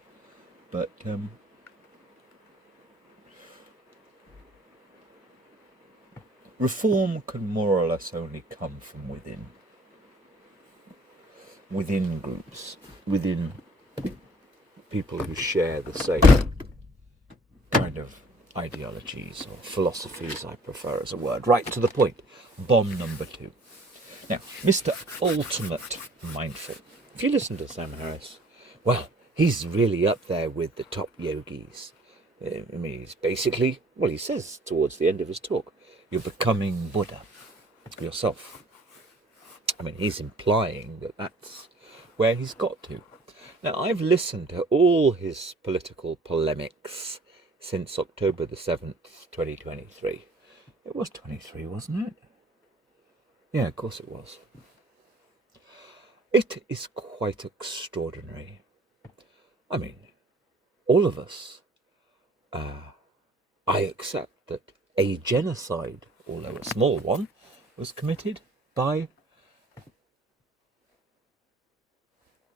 but reform can more or less only come from within groups, within people who share the same kind of ideologies or philosophies, I prefer as a word. Right to the point. Bomb number 2. Now, Mr. Ultimate Mindful. If you listen to Sam Harris, well, he's really up there with the top yogis. I mean, he's basically, well, he says towards the end of his talk, you're becoming Buddha yourself. I mean, he's implying that that's where he's got to. Now, I've listened to all his political polemics since October the 7th, 2023. It was 23, wasn't it? Yeah, of course it was. It is quite extraordinary. I mean, all of us, I accept that a genocide, although a small one, was committed by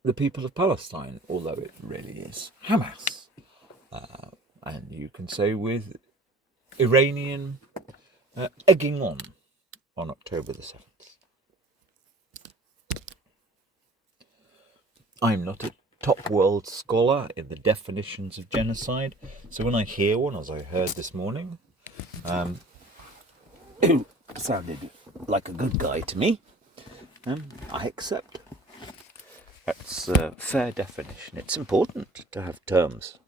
the people of Palestine, although it really is Hamas. And you can say with Iranian egging on October the 7th. I'm not a top world scholar in the definitions of genocide, so when I hear one, as I heard this morning, who sounded like a good guy to me, I accept. That's a fair definition. It's important to have terms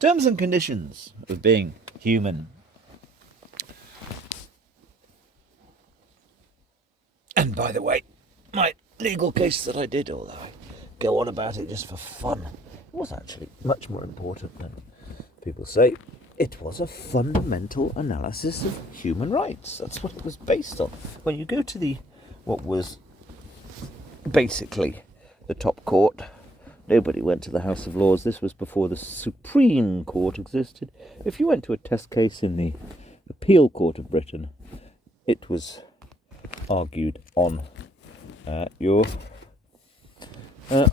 and conditions of being human. And by the way, my legal case that I did, although I go on about it just for fun, it was actually much more important than people say. It was a fundamental analysis of human rights. That's what it was based on. When you go to what was basically the top court, nobody went to the House of Lords. This was before the Supreme Court existed. If you went to a test case in the Appeal Court of Britain, it was argued on your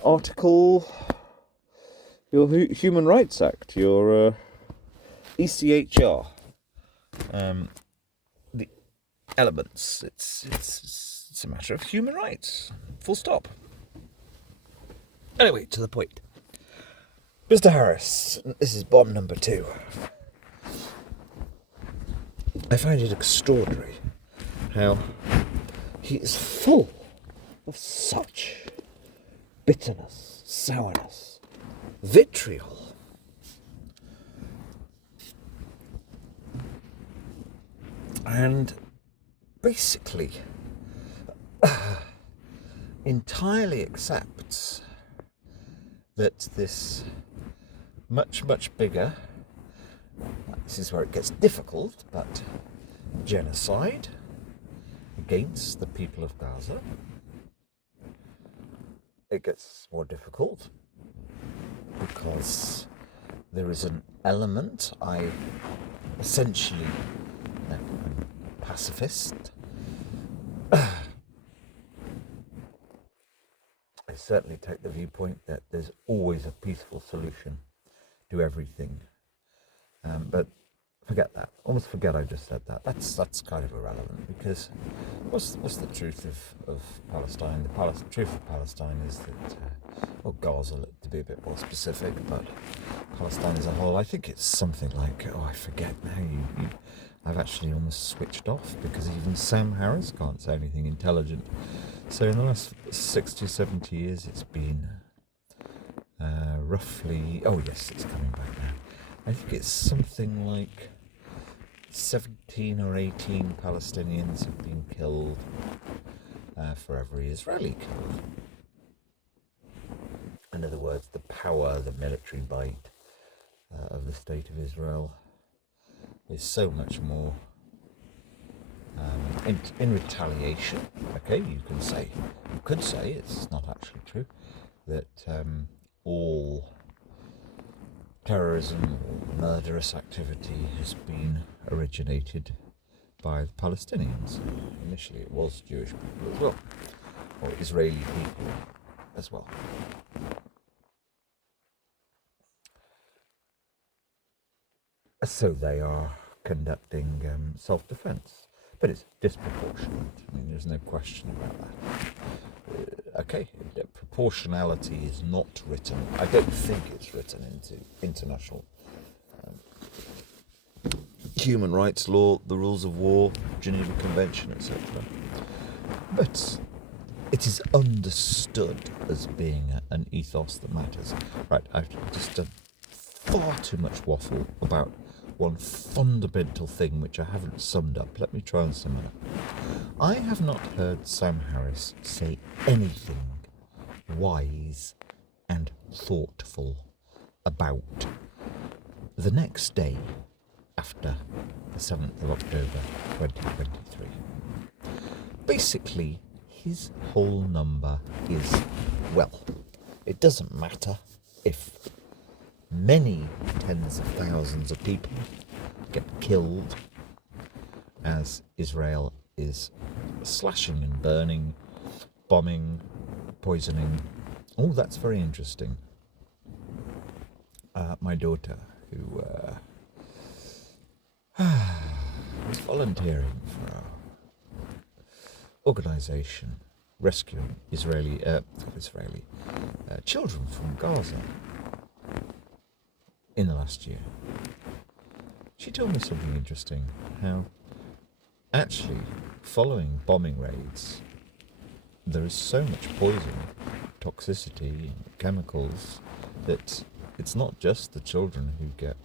article, your Human Rights Act, your ECHR, the elements. It's a matter of human rights. Full stop. Anyway, to the point. Mr. Harris, this is bomb number 2. I find it extraordinary how he is full of such bitterness, sourness, vitriol. And basically entirely accepts that this much bigger, this is where it gets difficult, but genocide against the people of Gaza, it gets more difficult because there is an element, essentially am pacifist. I certainly take the viewpoint that there's always a peaceful solution to everything. But forget that. Almost forget I just said that. That's kind of irrelevant, because what's the truth of Palestine? The truth of Palestine is that, Gaza, to be a bit more specific, but Palestine as a whole, I think it's something like, I forget now. I've actually almost switched off, because even Sam Harris can't say anything intelligent. So in the last 60, 70 years, it's been roughly, yes, it's coming back now. I think it's something like 17 or 18 Palestinians have been killed for every Israeli killed. In other words, the power, the military might of the State of Israel is so much more in retaliation. Okay, you could say it's not actually true that all terrorism or murderous activity has been originated by the Palestinians. Initially it was Jewish people as well, or Israeli people as well. So they are conducting self-defense, but it's disproportionate. I mean, there's no question about that. Proportionality is not written. I don't think it's written into international human rights law, the rules of war, Geneva Convention, etc. But it is understood as being an ethos that matters. Right, I've just done far too much waffle about one fundamental thing which I haven't summed up. Let me try and sum it up. I have not heard Sam Harris say anything wise and thoughtful about the next day after the 7th of October 2023. Basically, his whole number is, it doesn't matter if many tens of thousands of people get killed as Israel is slashing and burning, bombing, poisoning. Oh, that's very interesting. My daughter, who was volunteering for our organisation rescuing children from Gaza in the last year. She told me something interesting, how actually following bombing raids there is so much poison, toxicity, chemicals, that it's not just the children who get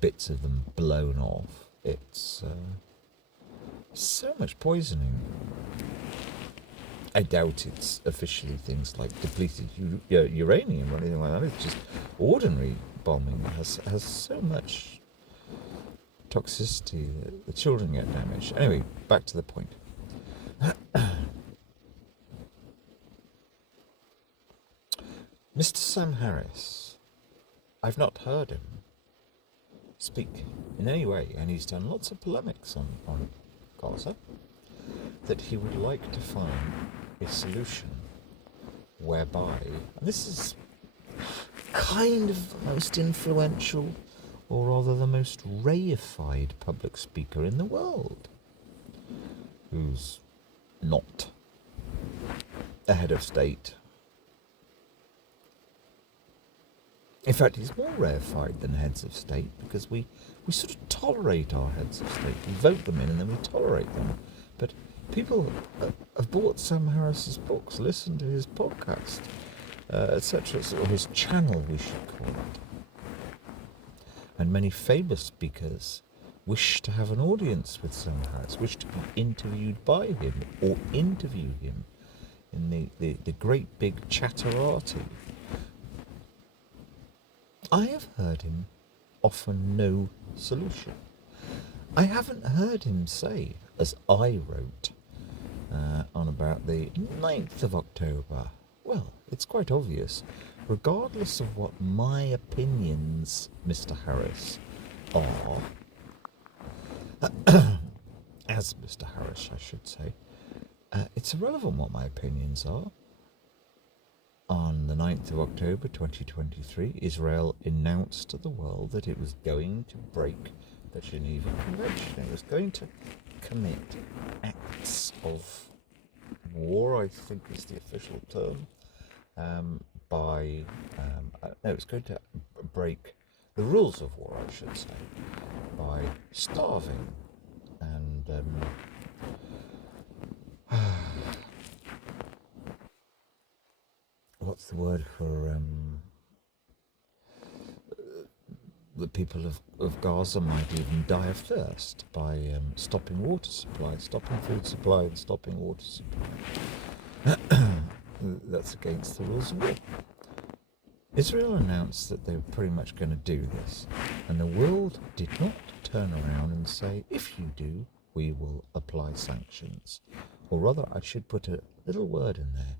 bits of them blown off. It's so much poisoning. I doubt it's officially things like depleted uranium or anything like that. It's just ordinary bombing has so much toxicity that the children get damaged. Anyway, back to the point. Mr. Sam Harris, I've not heard him speak in any way, and he's done lots of polemics on Gaza, that he would like to find a solution whereby, and this is kind of the most influential, or rather the most reified public speaker in the world, who's not a head of state. In fact, he's more rarefied than heads of state, because we sort of tolerate our heads of state. We vote them in and then we tolerate them. But people have bought Sam Harris's books, listened to his podcast, etc., or his channel, we should call it. And many famous speakers wish to have an audience with Sam Harris, wish to be interviewed by him or interview him in the great big chatterati. I have heard him offer no solution. I haven't heard him say, as I wrote on about the 9th of October, well, it's quite obvious, regardless of what my opinions, Mr. Harris, are, as Mr. Harris, I should say, it's irrelevant what my opinions are. On the 9th of October 2023, Israel announced to the world that it was going to break the Geneva Convention. It was going to commit acts of war, I think is the official term, it was going to break the rules of war, I should say, by starving and what's the word for the people of Gaza might even die of thirst by stopping water supply, stopping food supply and stopping water supply. That's against the rules of war. Israel announced that they were pretty much going to do this, and the world did not turn around and say, if you do, we will apply sanctions. Or rather, I should put a little word in there.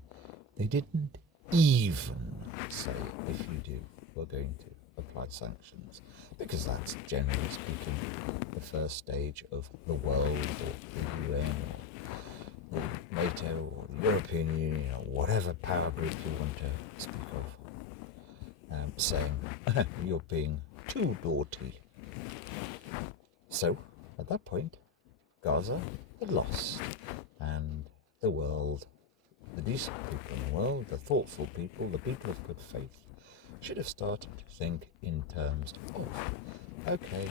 They didn't even say, if you do, we're going to apply sanctions, because that's, generally speaking, the first stage of the world, or the UN, or the NATO, or the European Union, or whatever power group you want to speak of, saying, you're being too naughty. So, at that point, Gaza had lost, and the world, the decent people in the world, the thoughtful people, the people of good faith, should have started to think in terms of, okay,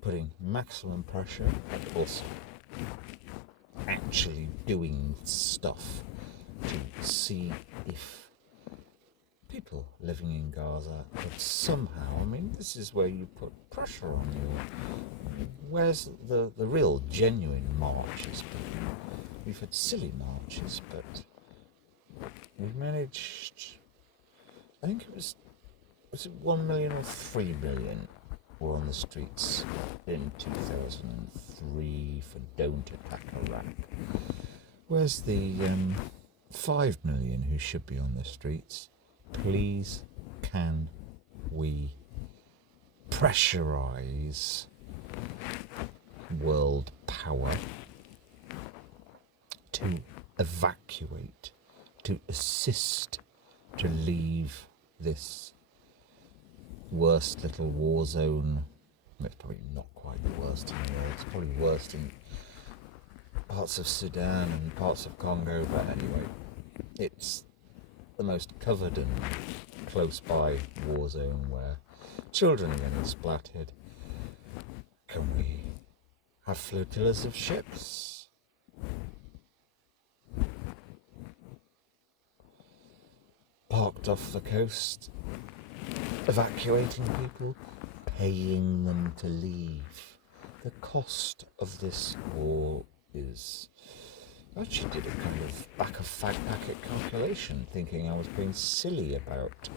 putting maximum pressure, but also actually doing stuff to see if people living in Gaza could somehow, I mean, this is where you put pressure on you. Where's the real, genuine marches? We've had silly marches, but we've managed, I think was it 1 million or 3 million were on the streets in 2003 for Don't Attack Iraq. Where's the 5 million who should be on the streets? Please, can we pressurize world power to evacuate, to assist, to leave this worst little war zone? It's probably not quite the worst in the world. It's probably worst in parts of Sudan and parts of Congo, but anyway, it's the most covered and close by war zone where children are getting splattered. Can we have flotillas of ships? Parked off the coast, evacuating people, paying them to leave. The cost of this war is... I actually did a kind of back of fag packet calculation, thinking I was being silly about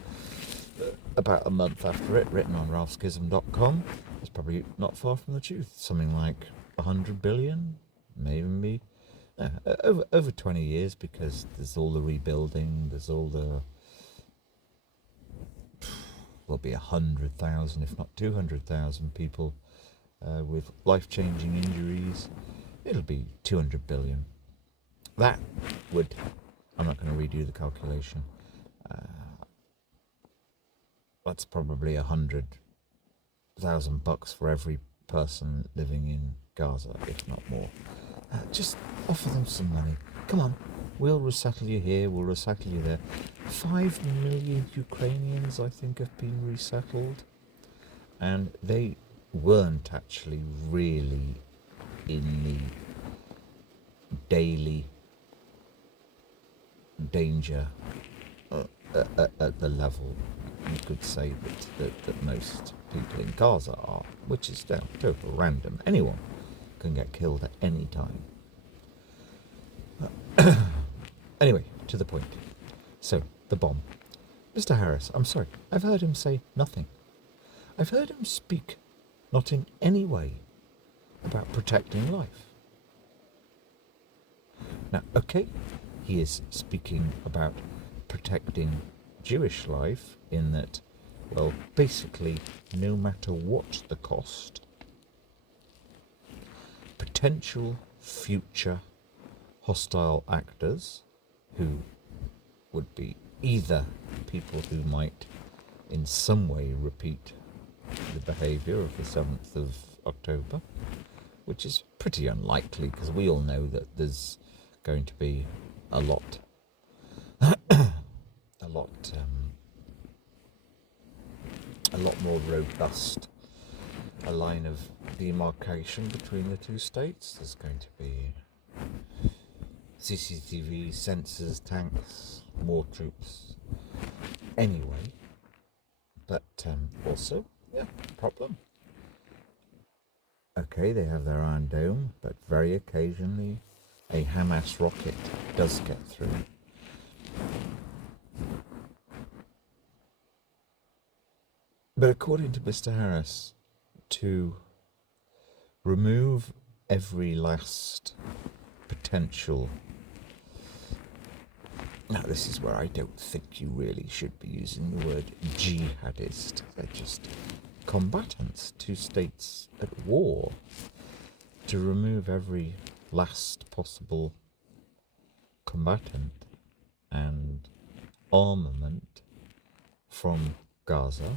about a month after it, written on ralphskism.com. It's probably not far from the truth. Something like 100 billion, maybe over 20 years, because there's all the rebuilding, there's all the, there'll be 100,000, if not 200,000 people with life-changing injuries. It'll be 200 billion. That would, I'm not going to redo the calculation. That's probably $100,000 for every person living in Gaza, if not more. Just offer them some money. Come on, we'll resettle you here, we'll resettle you there. 5 million Ukrainians, I think, have been resettled, and they weren't actually really in the daily danger at the level you could say that most people in Gaza are, which is total random. Anyone can get killed at any time. Anyway, to the point. So, the bomb. Mr. Harris, I'm sorry, I've heard him say nothing. I've heard him speak not in any way about protecting life. Now, okay, he is speaking about protecting Jewish life in that, well, basically, no matter what the cost, potential future hostile actors, who would be either people who might in some way repeat the behaviour of the 7th of October, which is pretty unlikely because we all know that there's going to be a lot more robust a line of demarcation between the two states. There's going to be CCTV, sensors, tanks, more troops. Anyway, but also, yeah, problem. Okay, they have their Iron Dome, but very occasionally a Hamas rocket does get through. But according to Mr. Harris, to remove every last potential... Now, this is where I don't think you really should be using the word jihadist. They're just combatants, two states at war. To remove every last possible combatant and armament from Gaza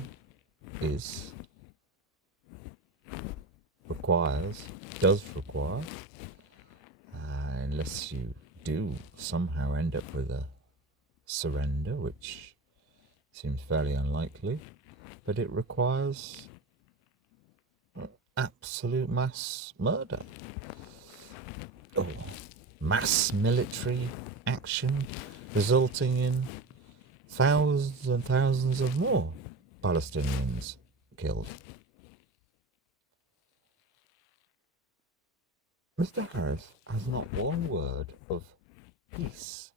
does require, unless you do somehow end up with a surrender, which seems fairly unlikely, but it requires absolute mass murder or mass military action resulting in thousands and thousands of more Palestinians killed. Mr. Harris has not one word of peace,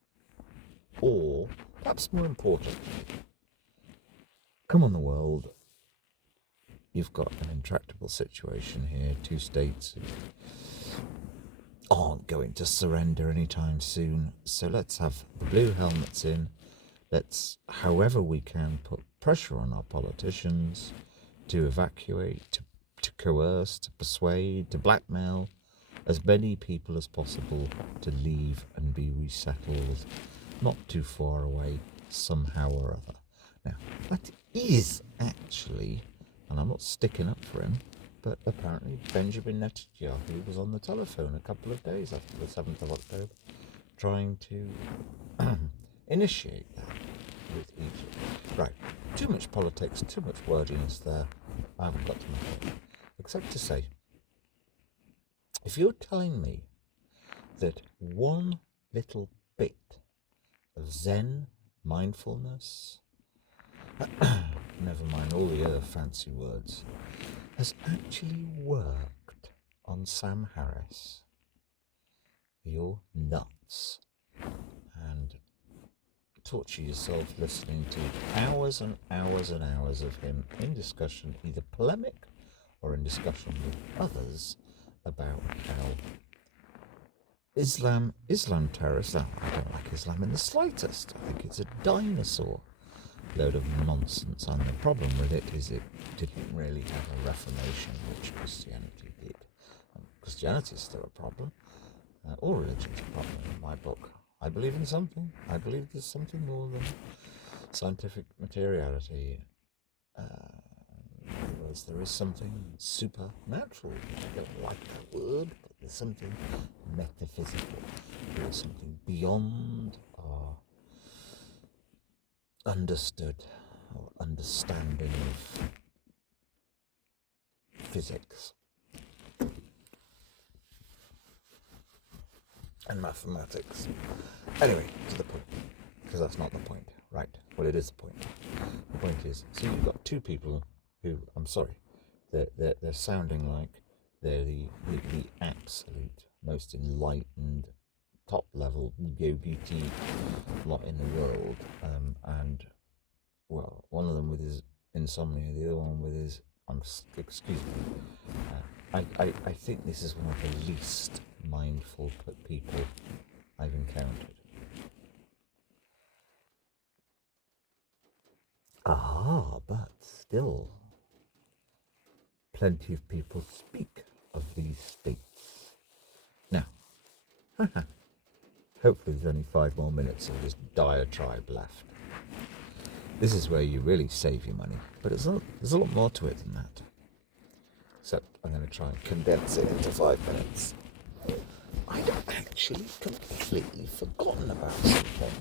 or, perhaps more important, come on the world, you've got an intractable situation here, two states who aren't going to surrender anytime soon, so let's have the blue helmets in, let's, however we can, put pressure on our politicians to evacuate, to coerce, to persuade, to blackmail as many people as possible to leave and be resettled not too far away somehow or other. Now, that is actually, and I'm not sticking up for him, but apparently Benjamin Netanyahu was on the telephone a couple of days after the 7th of October trying to initiate that with Egypt. Right, too much politics, too much wordiness there. I haven't got to my head. Except to say, if you're telling me that one little bit of Zen, mindfulness, never mind all the other fancy words, has actually worked on Sam Harris, you're nuts. And torture yourself listening to hours and hours and hours of him in discussion, either polemic or in discussion with others, about how Islam terrorists. Now, I don't like Islam in the slightest. I think it's a dinosaur load of nonsense, and the problem with it is it didn't really have a reformation, which Christianity did. And Christianity is still a problem. All religions are a problem in my book. I believe in something. I believe there's something more than scientific materiality. In other words, there is something supernatural. I don't like that word, but there's something metaphysical. There is something beyond our understood or understanding of physics and mathematics. Anyway, to the point, because that's not the point, right? Well, it is the point. The point is, so you've got two people who, I'm sorry, they're sounding like they're the absolute most enlightened, top level yogi lot in the world, and well, one of them with his insomnia, the other one with his excuse me. I think this is one of the least mindful people I've encountered. But still, plenty of people speak of these states. Now, hopefully there's only 5 more minutes of this diatribe left. This is where you really save your money, but there's a lot more to it than that. Except I'm going to try and condense it into 5 minutes. I'd actually completely forgotten about something.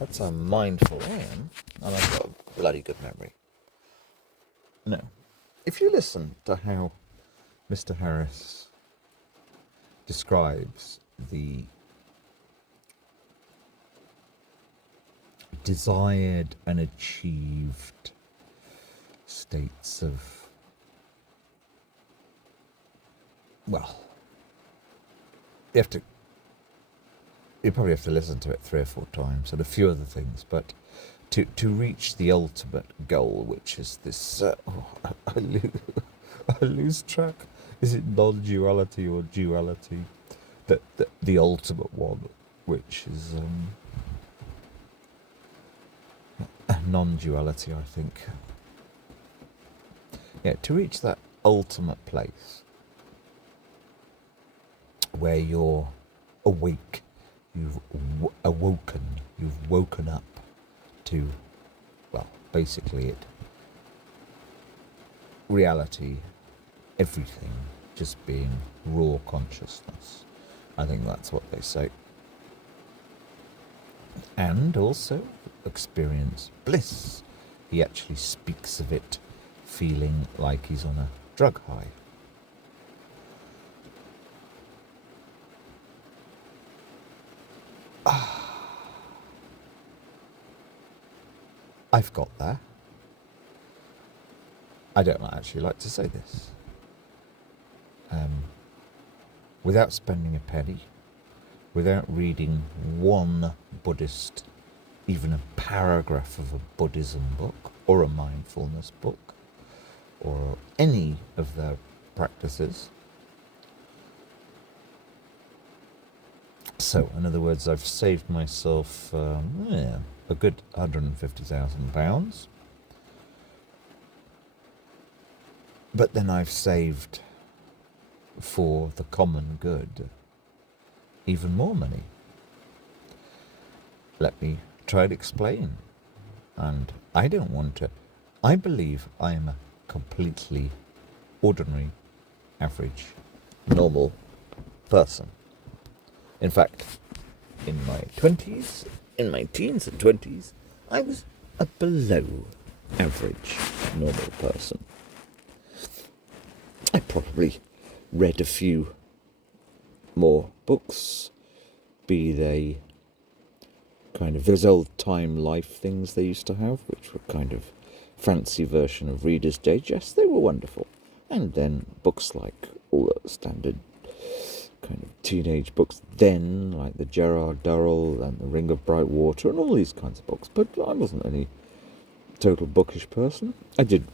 That's how mindful I am, and I've got a bloody good memory. No. If you listen to how Mr. Harris describes the desired and achieved states of, well, you probably have to listen to it 3 or 4 times and a few other things, but to reach the ultimate goal, which is this, I lose track. Is it non-duality or duality? The ultimate one, which is non-duality, I think. Yeah, to reach that ultimate place where you're awake, you've awoken, you've woken up to, well, basically reality, everything just being raw consciousness. I think that's what they say. And also experience bliss. He actually speaks of it feeling like he's on a drug high. I've got there. I don't actually like to say this. Without spending a penny, without reading one Buddhist, even a paragraph of a Buddhism book or a mindfulness book or any of their practices. So, in other words, I've saved myself a good £150,000. But then I've saved for the common good even more money. Let me try to explain. And I don't want to. I believe I am a completely ordinary, average, normal person. In fact, in my teens and 20s, I was a below average, normal person. I probably read a few more books, be they kind of those old Time Life things they used to have, which were kind of fancy version of Reader's Digest. They were wonderful. And then books like all the standard kind of teenage books then, like the Gerard Durrell and the Ring of Bright Water and all these kinds of books. But I wasn't any total bookish person. I did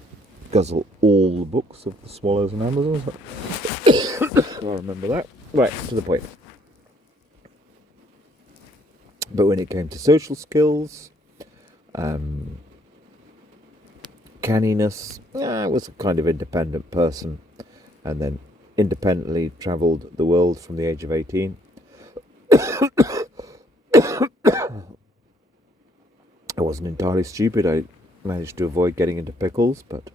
guzzle all the books of the Swallows and Amazons. I remember that. Right, to the point. But when it came to social skills, canniness, I was a kind of independent person, and then independently travelled the world from the age of 18. I wasn't entirely stupid. I managed to avoid getting into pickles, but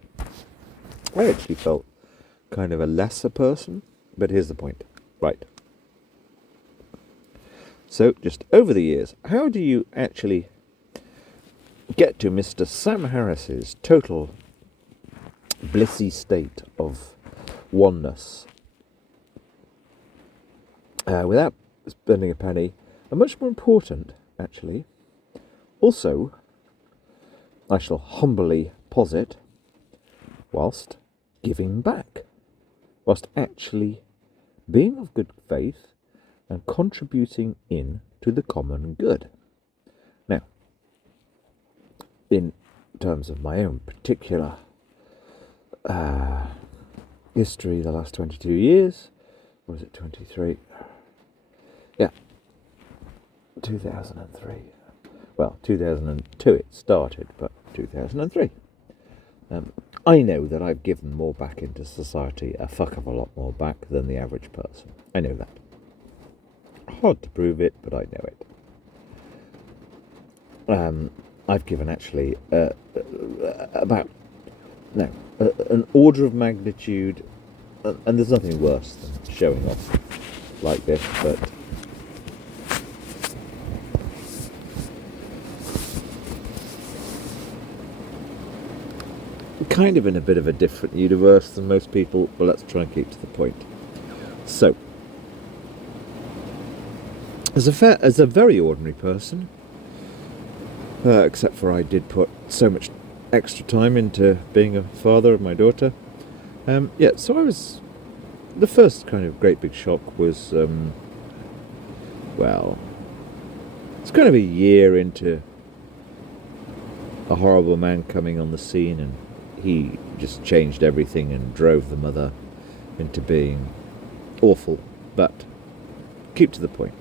I actually felt kind of a lesser person. But here's the point. Right. So, just over the years, how do you actually get to Mr. Sam Harris's total blissy state of oneness without spending a penny? And much more important, actually, also, I shall humbly posit, whilst giving back, whilst actually being of good faith and contributing in to the common good. Now, in terms of my own particular history, the last 22 years, or was it 23? Yeah, 2003. Well, 2002 it started, but 2003. I know that I've given more back into society, a fuck of a lot more back than the average person. I know that. Hard to prove it, but I know it. I've given actually about an order of magnitude, and there's nothing worse than showing off like this, but kind of in a bit of a different universe than most people, but let's try and keep to the point. So, as a very ordinary person, except for I did put so much extra time into being a father of my daughter. So I was, the first kind of great big shock was, it's kind of a year into a horrible man coming on the scene, and he just changed everything and drove the mother into being awful. But keep to the point.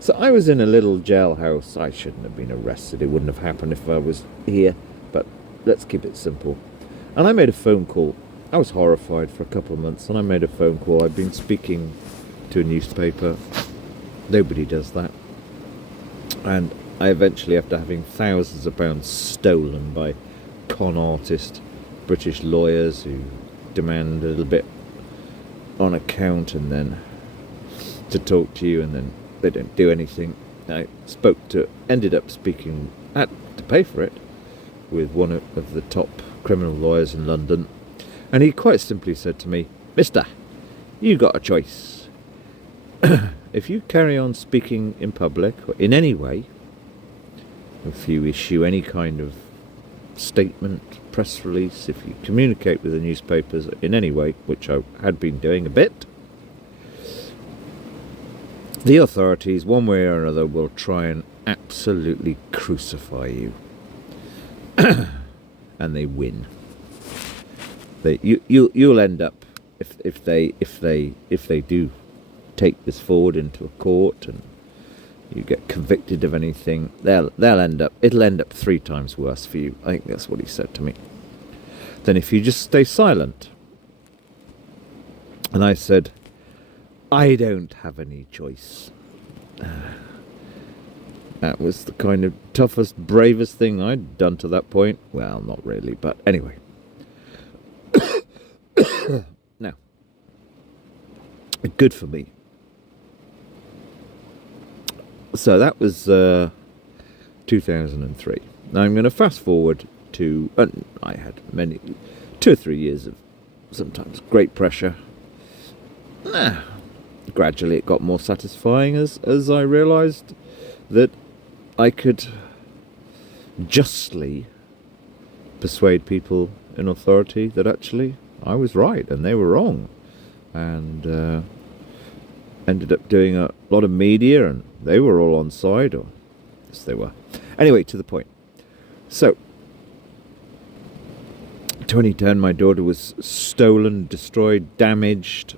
So I was in a little jailhouse. I shouldn't have been arrested. It wouldn't have happened if I was here. But let's keep it simple. And I made a phone call. I was horrified for a couple of months, and I made a phone call. I'd been speaking to a newspaper. Nobody does that. And I eventually, after having thousands of pounds stolen by con artist British lawyers who demand a little bit on account and then to talk to you, and then they don't do anything. I ended up speaking, had to pay for it, with one of the top criminal lawyers in London, and he quite simply said to me, "Mister, you got a choice. If you carry on speaking in public or in any way, if you issue any kind of statement, press release, if you communicate with the newspapers in any way," which I had been doing a bit, "the authorities, one way or another, will try and absolutely crucify you." And they win. You'll end up, if they do take this forward into a court and you get convicted of anything, it'll end up 3 times worse for you. I think that's what he said to me, than if you just stay silent. And I said, I don't have any choice. That was the kind of toughest, bravest thing I'd done to that point. Well, not really, but anyway. Now, good for me. So that was 2003. Now I'm going to fast forward to, I had 2 or 3 years of sometimes great pressure. Gradually it got more satisfying as I realised that I could justly persuade people in authority that actually I was right and they were wrong. And ended up doing a lot of media, and they were all on side, or yes, they were. Anyway, to the point. So, 2010, my daughter was stolen, destroyed, damaged.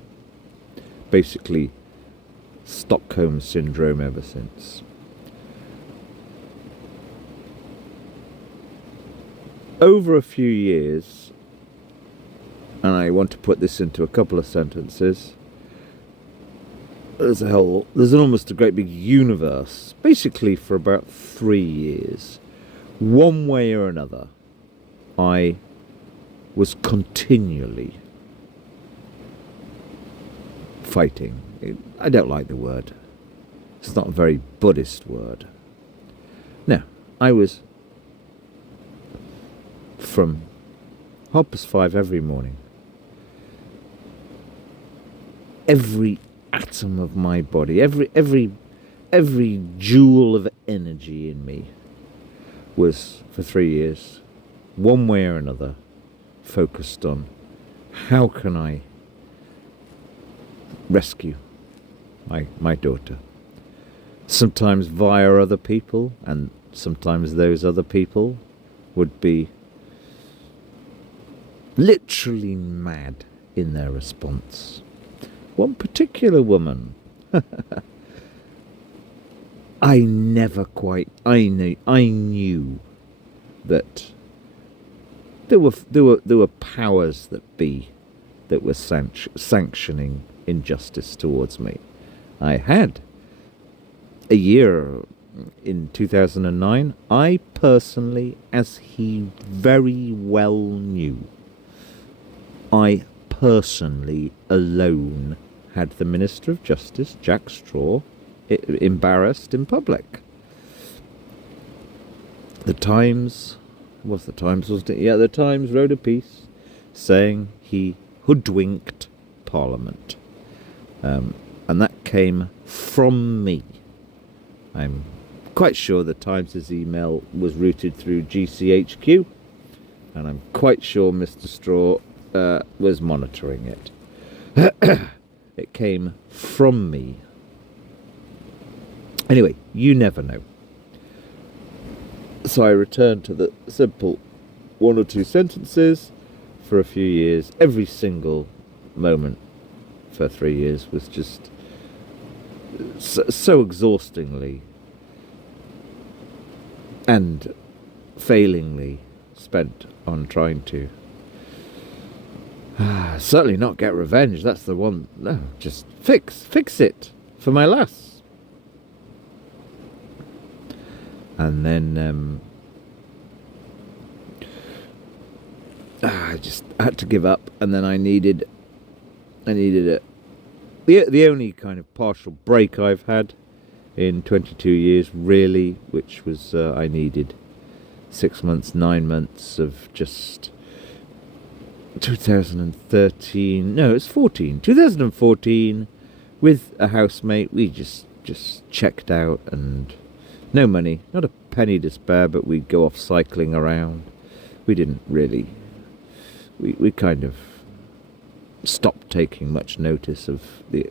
Basically, Stockholm Syndrome ever since. Over a few years, and I want to put this into a couple of sentences, there's almost a great big universe. Basically, for about 3 years, one way or another, I was continually fighting. I don't like the word. It's not a very Buddhist word. No, I was from 5:30 every morning. Every atom of my body, every joule of energy in me was, for 3 years, one way or another, focused on how can I rescue my daughter. Sometimes via other people, and sometimes those other people would be literally mad in their response. One particular woman, I knew that there were powers that be that were sanctioning injustice towards me. I had a year in 2009. I personally, as he very well knew, I personally alone had the Minister of Justice, Jack Straw, embarrassed in public. The Times, wasn't it? Yeah, the Times wrote a piece saying he hoodwinked Parliament. And that came from me. I'm quite sure the Times' email was routed through GCHQ, and I'm quite sure Mr. Straw was monitoring it. It came from me. Anyway, you never know. So I returned to the simple 1 or 2 sentences for a few years. Every single moment for 3 years was just so exhaustingly and failingly spent on trying to certainly not get revenge. That's the one. No, just fix it for my lass. And then I just had to give up, and then I needed it. The only kind of partial break I've had in 22 years, really, which was I needed 6 months, 9 months of just 2013. No, it's 14. 2014, with a housemate, we just checked out, and no money, not a penny to spare, but we'd go off cycling around. We didn't really. We kind of stopped taking much notice of the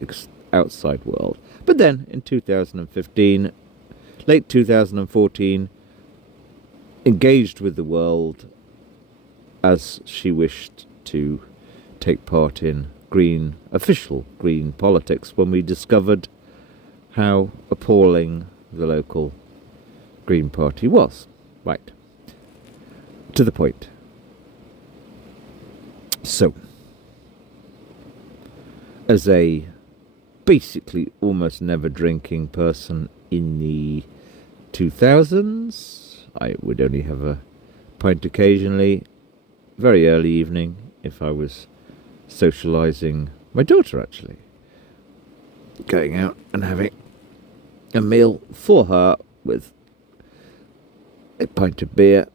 outside world. But then in 2015, late 2014, engaged with the world as she wished to take part in official green politics, when we discovered how appalling the local Green Party was. Right. To the point. So, as a basically almost never drinking person in the 2000s, I would only have a pint occasionally, very early evening, if I was socialising my daughter, actually. Going out and having a meal for her with a pint of beer,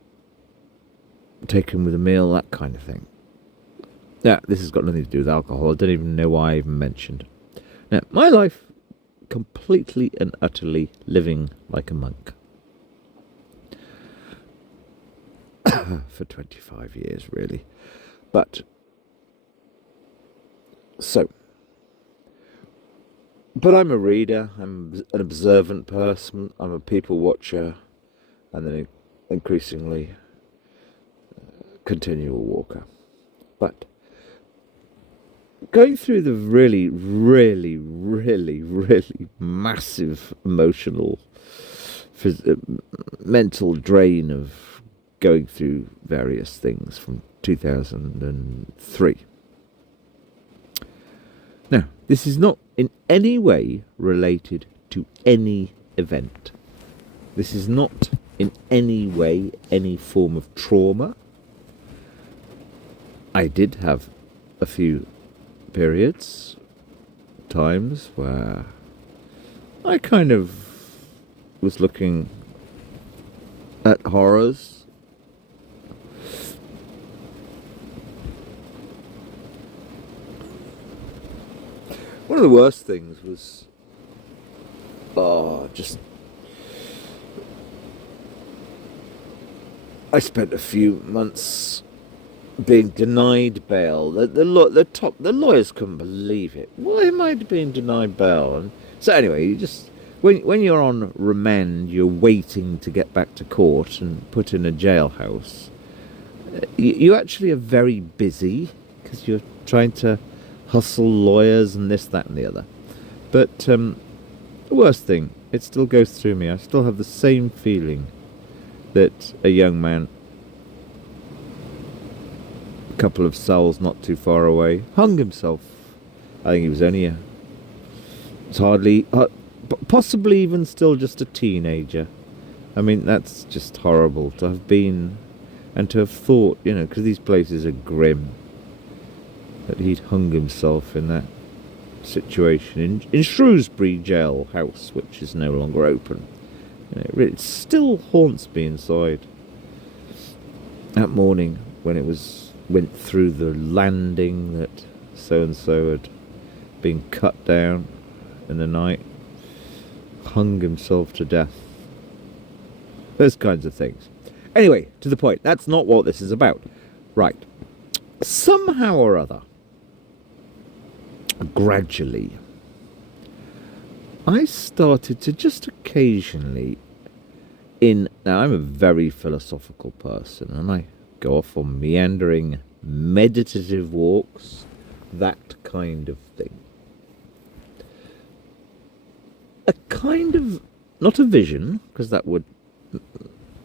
taken with a meal, that kind of thing. Now, this has got nothing to do with alcohol. I don't even know why I even mentioned. Now, my life, completely and utterly living like a monk. For 25 years, really. But, so, But I'm a reader, I'm an observant person, I'm a people watcher, and then increasingly continual walker. But going through the really, really, really, really massive emotional, mental drain of going through various things from 2003. Now, this is not in any way related to any event. This is not in any way any form of trauma. I did have a few periods, times where I kind of was looking at horrors. One of the worst things was, I spent a few months being denied bail. The lawyers couldn't believe it. Why am I being denied bail? And so anyway, you just when you're on remand, you're waiting to get back to court and put in a jailhouse. You actually are very busy because you're trying to hustle lawyers and this, that, and the other. But the worst thing, it still goes through me. I still have the same feeling that a young man, a couple of cells not too far away, hung himself. I think he was only it's hardly, possibly even still just a teenager. I mean, that's just horrible to have been, and to have thought, because these places are grim, that he'd hung himself in that situation in Shrewsbury jail house, which is no longer open. It still haunts me inside. That morning when it went through the landing that so and so had been cut down in the night, hung himself to death. Those kinds of things. Anyway, to the point. That's not what this is about. Right. Somehow or other, gradually, I started to just occasionally now I'm a very philosophical person, and I go off on meandering meditative walks, that kind of thing. A kind of, not a vision, because that would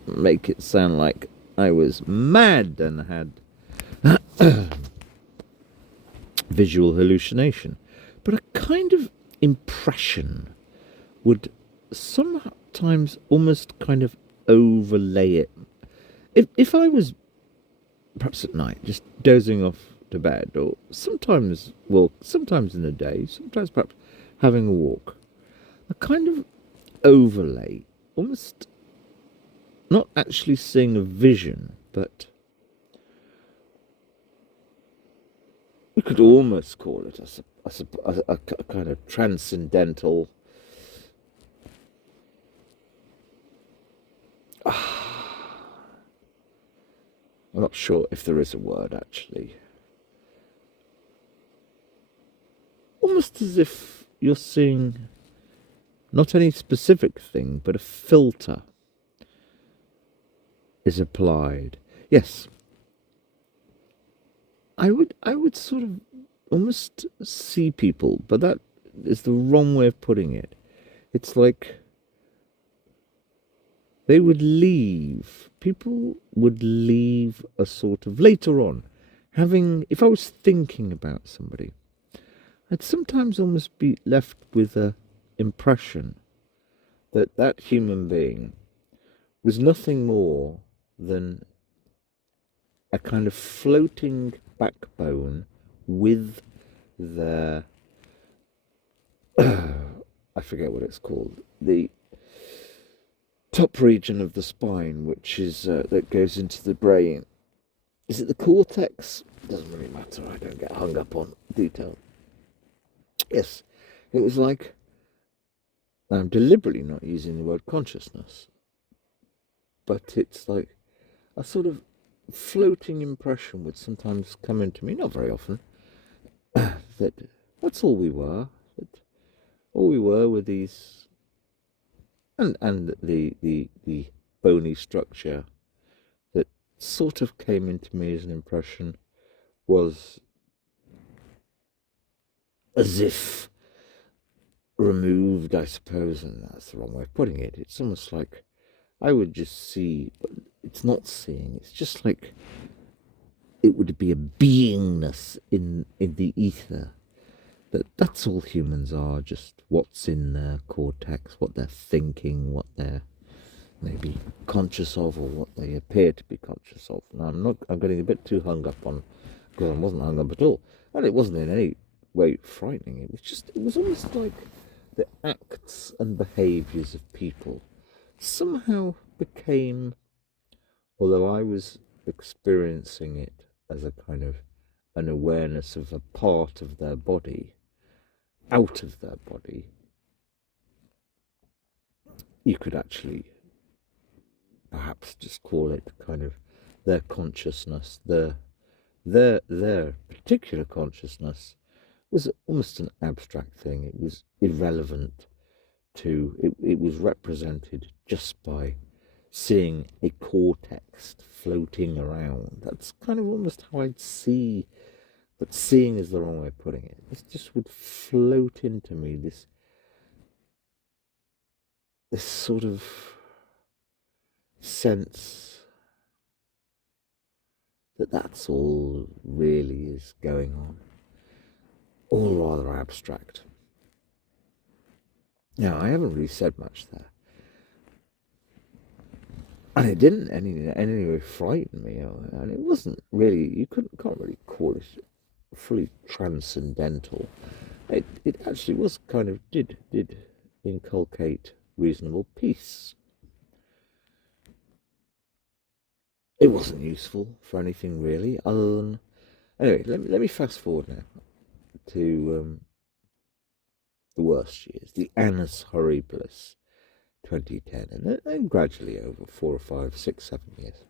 make it sound like I was mad and had visual hallucination, but a kind of impression would sometimes almost kind of overlay it. If I was perhaps at night just dozing off to bed, or sometimes in the day, sometimes perhaps having a walk, a kind of overlay, almost not actually seeing a vision, but we could almost call it a kind of transcendental. I'm not sure if there is a word, actually. Almost as if you're seeing not any specific thing, but a filter is applied. Yes. I would sort of almost see people, but that is the wrong way of putting it. It's like people would leave a sort of, later on, if I was thinking about somebody, I'd sometimes almost be left with a impression that human being was nothing more than a kind of floating backbone with the I forget what it's called, the top region of the spine, which is that goes into the brain. Is it the cortex? Doesn't really matter. I don't get hung up on detail. Yes, it was like, I'm deliberately not using the word consciousness, but it's like a sort of floating impression would sometimes come into me, not very often, that that's all we were. That All we were these, and the bony structure that sort of came into me as an impression was as if removed, I suppose, and that's the wrong way of putting it. It's almost like I would just see, but it's not seeing. It's just like it would be a beingness in the ether. That's all humans are, just what's in their cortex, what they're thinking, what they're maybe conscious of, or what they appear to be conscious of. Now, I'm getting a bit too hung up on, because I wasn't hung up at all. And it wasn't in any way frightening. It was almost like the acts and behaviours of people somehow became, although I was experiencing it as a kind of an awareness of a part of their body, out of their body, you could actually perhaps just call it kind of their consciousness, their particular consciousness was almost an abstract thing. It was irrelevant to, it was represented just by seeing a cortex floating around. That's kind of almost how I'd see, but seeing is the wrong way of putting it. This just would float into me, this sort of sense that that's all really is going on. All rather abstract. Now, I haven't really said much there. And it didn't in any way frighten me. And it wasn't really, you can't really call it fully transcendental. It actually was kind of, did inculcate reasonable peace. It wasn't useful for anything really, other than, anyway, let me fast forward now to the worst years, the annus horribilis 2010, and then gradually over 4 or 5, 6, 7 years.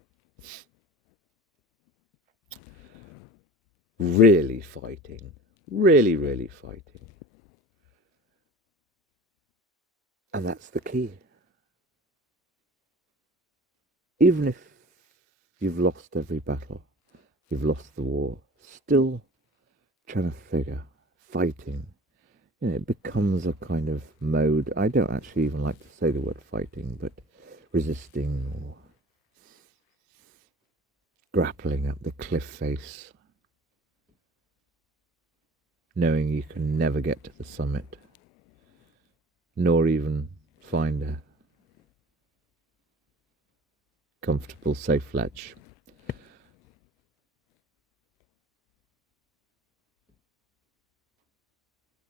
Really fighting, really fighting. And that's the key. Even if you've lost every battle, you've lost the war, still trying to figure, fighting, it becomes a kind of mode. I don't actually even like to say the word fighting, but resisting or grappling up the cliff face, knowing you can never get to the summit, nor even find a comfortable, safe ledge.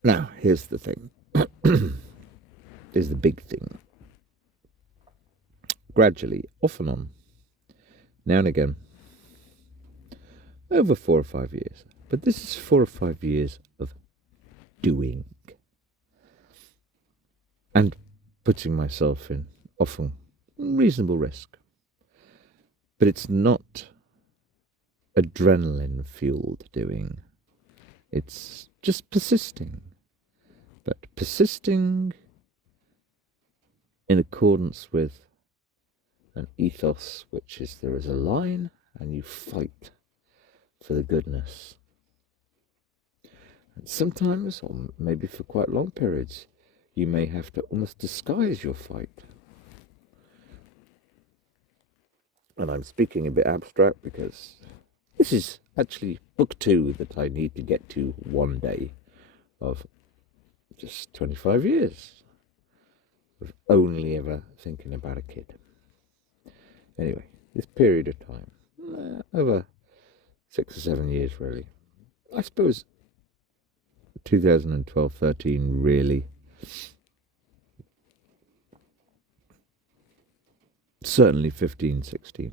Now, here's the thing. Here's the big thing. Gradually, off and on, now and again, over 4 or 5 years. But this is 4 or 5 years of doing. And putting myself in often reasonable risk. But it's not adrenaline-fueled doing. It's just persisting. But persisting in accordance with an ethos, which is there is a line and you fight for the goodness. And sometimes, or maybe for quite long periods, you may have to almost disguise your fight. And I'm speaking a bit abstract because this is actually book 2 that I need to get to one day of just 25 years of only ever thinking about a kid. Anyway, this period of time, over 6 or 7 years really. I suppose 2012-13 really. Certainly 15-16.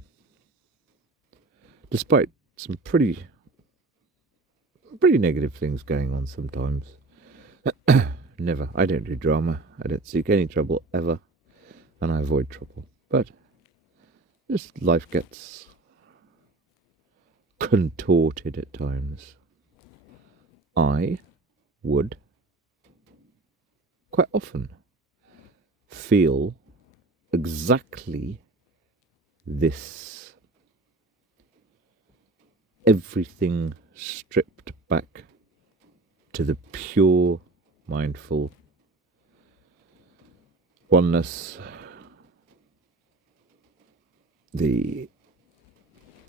Despite some pretty negative things going on sometimes. Never. I don't do drama. I don't seek any trouble ever. And I avoid trouble. But just life gets contorted at times. I would quite often feel exactly this, everything stripped back to the pure mindful oneness, the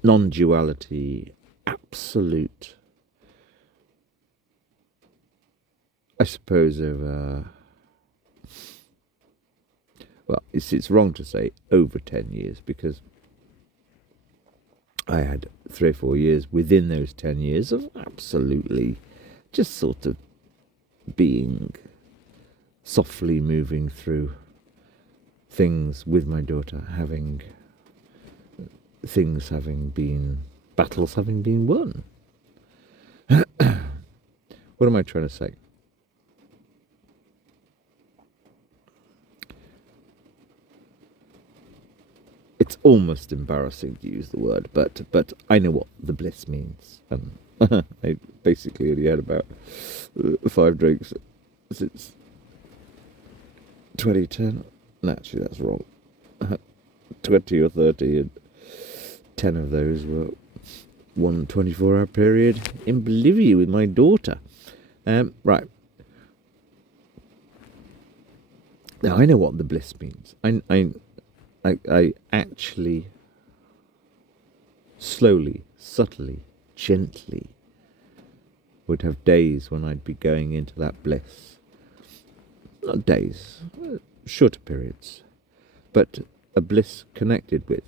non-duality, absolute, I suppose, of well, it's wrong to say over 10 years, because I had 3 or 4 years within those 10 years of absolutely just sort of being softly moving through things with my daughter, having things having been, battles having been won. What am I trying to say? It's almost embarrassing to use the word, but I know what the bliss means. And I basically only had about 5 drinks since 2010. No, actually, that's wrong. 20 or 30, and 10 of those were one 24-hour period in Bolivia with my daughter. Right. Now, I know what the bliss means. I actually slowly, subtly, gently would have days when I'd be going into that bliss. Not days, shorter periods, but a bliss connected with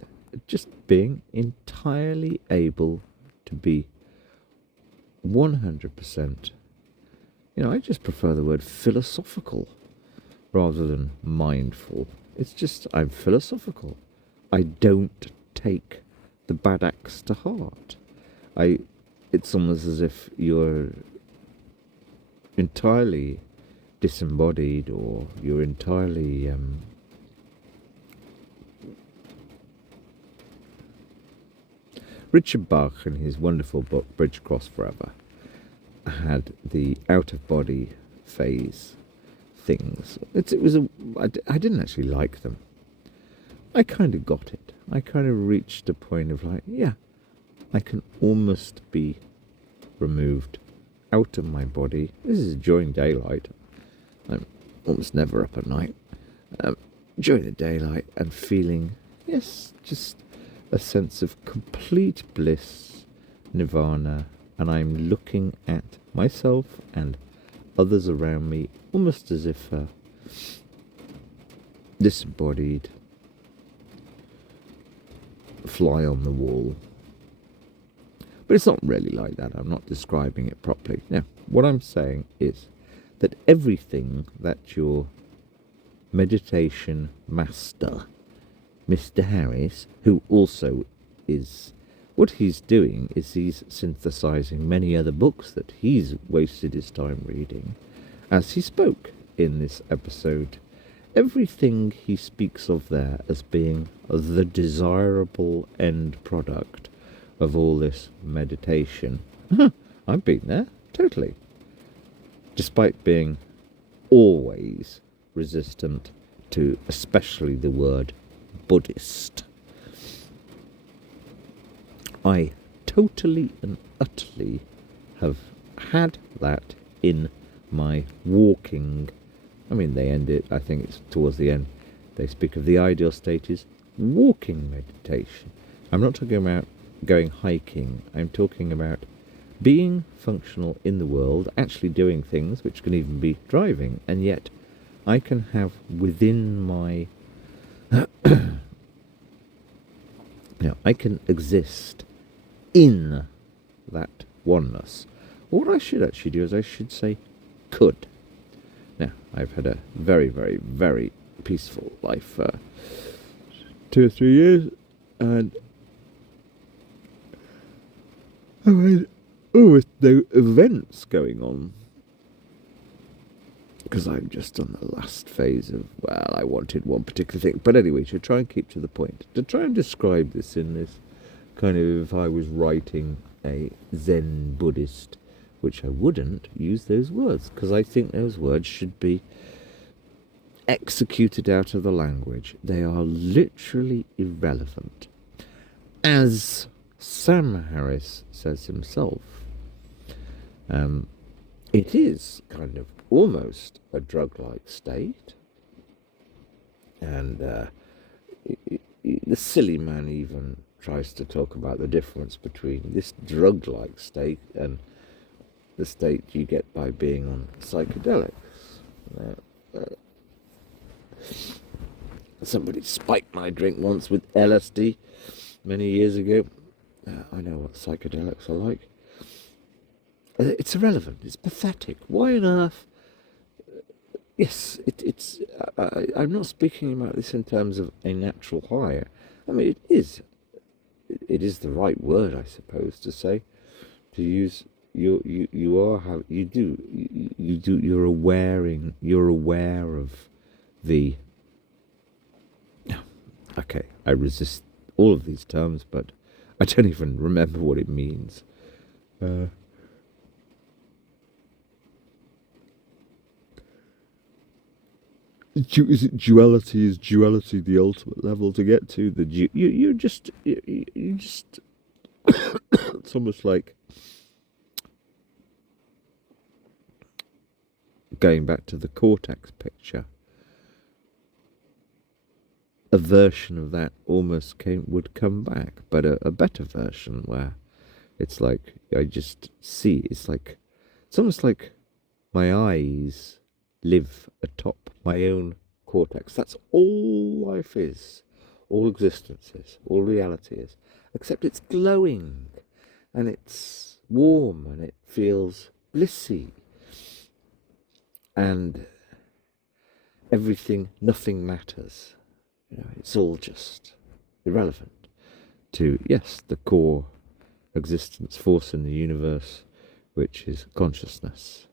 just being entirely able to be 100%, I just prefer the word philosophical rather than mindful. It's just, I'm philosophical. I don't take the bad acts to heart. It's almost as if you're entirely disembodied, or you're entirely Richard Bach, in his wonderful book Bridge Across Forever, had the out-of-body phase things. I didn't actually like them. I kind of got it. I kind of reached a point of like, yeah, I can almost be removed out of my body. This is during daylight. I'm almost never up at night. During the daylight, and feeling, yes, just a sense of complete bliss, nirvana, and I'm looking at myself and others around me almost as if disembodied, fly on the wall. But it's not really like that. I'm not describing it properly. No, what I'm saying is that everything that your meditation master, Mr. Harris, who also is, what he's doing is he's synthesizing many other books that he's wasted his time reading, as he spoke in this episode. Everything he speaks of there as being the desirable end product of all this meditation. I've been there, totally. Despite being always resistant to especially the word Buddhist. I totally and utterly have had that in my walking. I mean, they end it, I think it's towards the end, they speak of the ideal state is walking meditation. I'm not talking about going hiking. I'm talking about being functional in the world, actually doing things, which can even be driving, and yet I can have within my I can exist in that oneness. What I should actually do is I should say could. Now, I've had a very, very, very peaceful life for 2 or 3 years, and I've had almost no events going on, because I'm just on the last phase of, well, I wanted one particular thing. But anyway, to try and keep to the point, to try and describe this in this kind of, if I was writing a Zen Buddhist, which I wouldn't use those words, because I think those words should be executed out of the language, they are literally irrelevant. As Sam Harris says himself, it is kind of almost a drug-like state. And the silly man even tries to talk about the difference between this drug-like state and the state you get by being on psychedelics. Somebody spiked my drink once with LSD many years ago. I know what psychedelics are like. It's irrelevant. It's pathetic. Why on earth? Yes, it's. I'm not speaking about this in terms of a natural high. I mean, it is. It is the right word, I suppose, to say. To use you are how you do you do. You're aware of the. Okay, I resist all of these terms, but I don't even remember what it means. Is it duality? Is duality the ultimate level to get to? You just it's almost like going back to the cortex picture. A version of that almost would come back, but a better version where it's like I just see. It's almost like my eyes live atop my own cortex. That's all life is, all existence is, all reality is, except it's glowing and it's warm and it feels blissy and nothing matters. It's all just irrelevant to, yes, the core existence force in the universe, which is consciousness.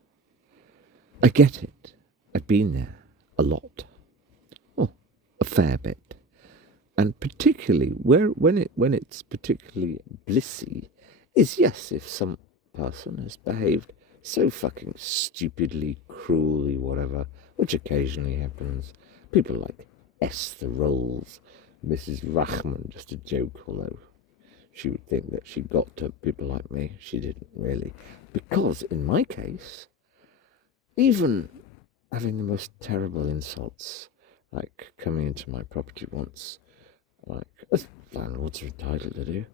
I get it. I've been there a lot. Oh, a fair bit. And particularly when it's particularly blissy is, yes, if some person has behaved so fucking stupidly, cruelly, whatever, which occasionally happens. People like Esther Rolls, Mrs. Rachman, just a joke, although she would think that she got to people like me. She didn't really. Because in my case, even having the most terrible insults, like coming into my property once, like as landlords are entitled to do,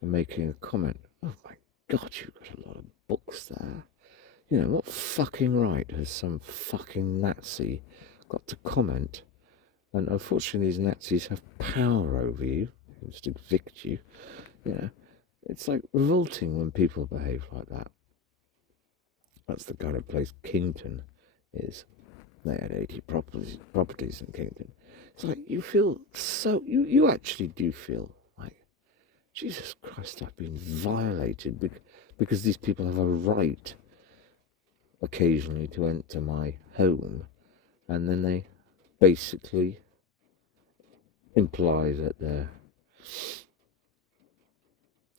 and making a comment, oh my God, you've got a lot of books there. What fucking right has some fucking Nazi got to comment? And unfortunately, these Nazis have power over you, just evict you. It's like revolting when people behave like that. That's the kind of place Kington is. They had 80 properties in Kington. It's like you feel so. You actually do feel like, Jesus Christ, I've been violated because these people have a right occasionally to enter my home, and then they basically imply that they're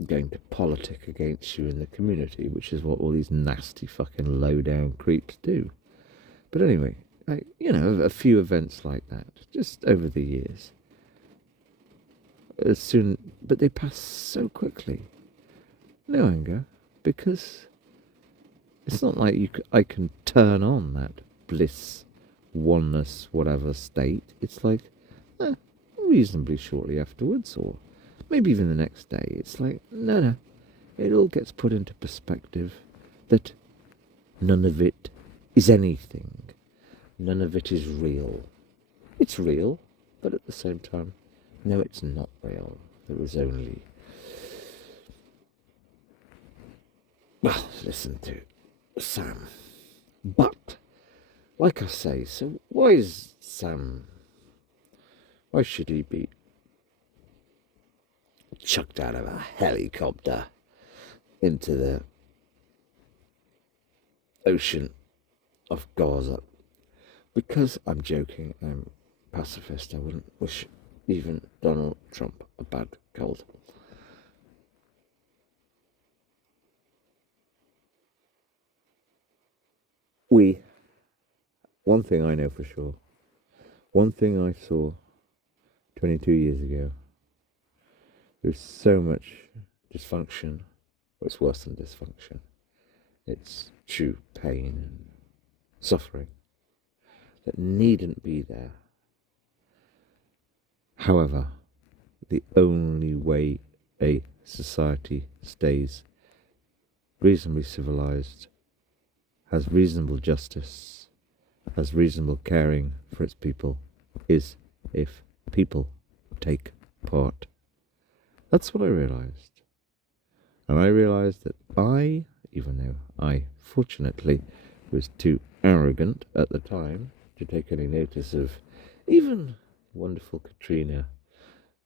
going to politic against you in the community, which is what all these nasty fucking low-down creeps do. But anyway, a few events like that, just over the years. But they pass so quickly. No anger, because it's not like I can turn on that bliss, oneness, whatever state. It's like, reasonably shortly afterwards, or maybe even the next day. It's like, no. It all gets put into perspective that none of it is anything. None of it is real. It's real, but at the same time, no, it's not real. There is only... Well, listen to Sam. But, like I say, so why should he be chucked out of a helicopter into the ocean of Gaza? Because I'm joking, I'm pacifist. I wouldn't wish even Donald Trump a bad cold. One thing I know for sure, one thing I saw 22 years ago, there's so much dysfunction, or it's worse than dysfunction. It's true pain and suffering that needn't be there. However, the only way a society stays reasonably civilized, has reasonable justice, has reasonable caring for its people, is if people take part. That's what I realized. And I realized that even though I fortunately was too arrogant at the time to take any notice of even wonderful Katrina,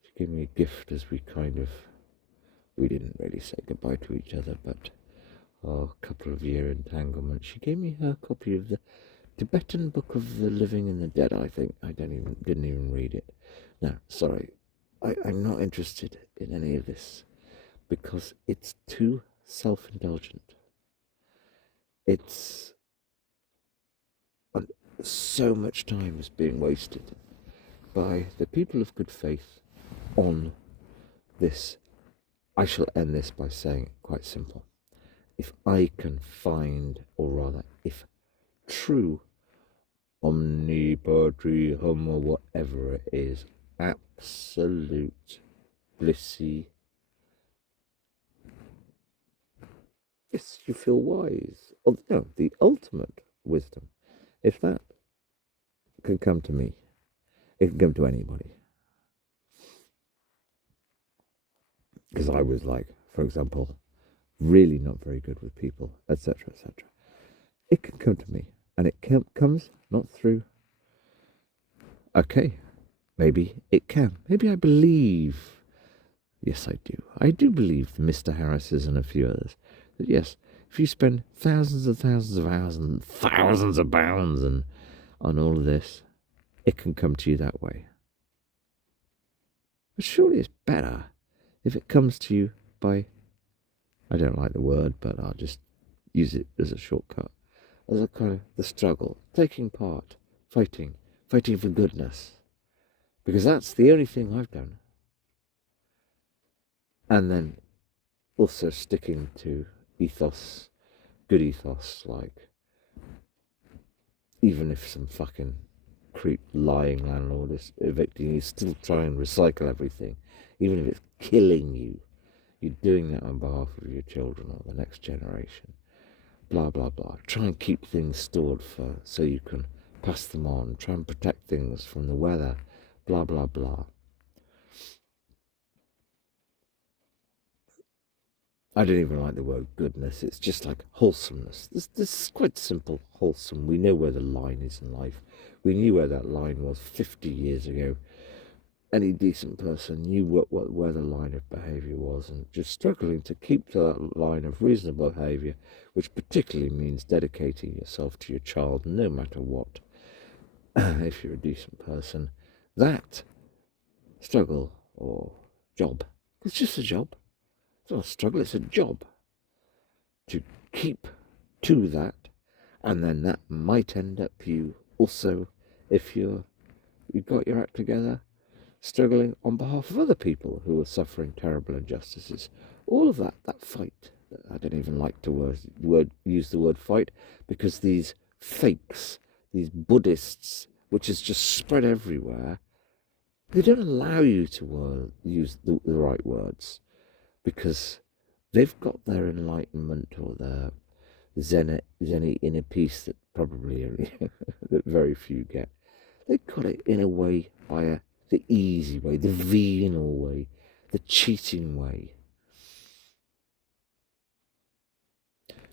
she gave me a gift as we didn't really say goodbye to each other, but a couple of year entanglement. She gave me her copy of the Tibetan Book of the Living and the Dead, I think. I didn't even read it. No, sorry. I'm not interested in any of this because it's too self-indulgent. It's so much time is being wasted by the people of good faith on this. I shall end this by saying it quite simple. If I can find, or rather, if true omnipotry hum or whatever it is, absolute blissy, yes, you feel wise. Oh, no, the ultimate wisdom. If that can come to me, it can come to anybody. Because I was like, for example, really not very good with people, etc., etc. It can come to me, and it comes not through. Okay, maybe it can. Maybe I believe. Yes, I do. I do believe Mr. Harris's and a few others that yes, if you spend thousands and thousands of hours and thousands of pounds and on all of this, it can come to you that way. But surely it's better if it comes to you by, I don't like the word, but I'll just use it as a shortcut, as a kind of the struggle, taking part, fighting for goodness. Because that's the only thing I've done. And then also sticking to ethos, good ethos, like even if some fucking creep lying landlord is evicting you, still try and recycle everything, even if it's killing you. You're doing that on behalf of your children or the next generation. Blah, blah, blah. Try and keep things stored so you can pass them on. Try and protect things from the weather. Blah, blah, blah. I don't even like the word goodness. It's just like wholesomeness. This is quite simple, wholesome. We know where the line is in life. We knew where that line was 50 years ago. Any decent person knew where the line of behaviour was, and just struggling to keep to that line of reasonable behaviour, which particularly means dedicating yourself to your child no matter what. If you're a decent person, that struggle or job, it's just a job. It's not a struggle, it's a job to keep to that, and then that might end up you also, if you've got your act together, struggling on behalf of other people who are suffering terrible injustices. All of that fight. I don't even like to use the word fight, because these fakes, these Buddhists, which is just spread everywhere, they don't allow you to use the right words, because they've got their enlightenment or their Zen inner peace that probably that very few get. They've got it in a way by the easy way, the venal way, the cheating way.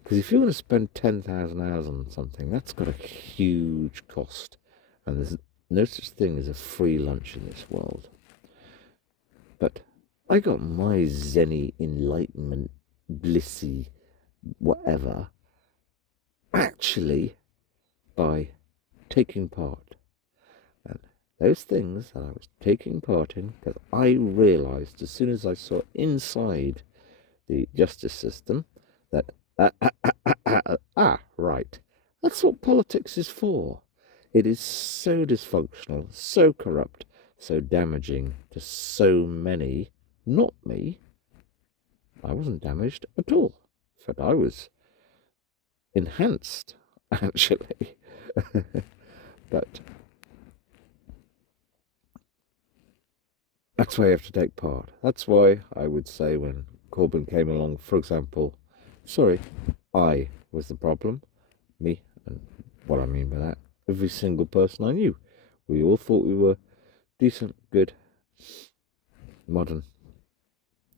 Because if you want to spend 10,000 hours on something, that's got a huge cost. And there's no such thing as a free lunch in this world. But I got my Zenny enlightenment, blissy, whatever, actually by taking part. And those things that I was taking part in, because I realised as soon as I saw inside the justice system that, right, that's what politics is for. It is so dysfunctional, so corrupt, so damaging to so many. Not me. I wasn't damaged at all. In fact, I was enhanced, actually. But that's why you have to take part. That's why I would say when Corbyn came along, for example, sorry, I was the problem. Me, and what I mean by that, every single person I knew. We all thought we were decent, good, modern,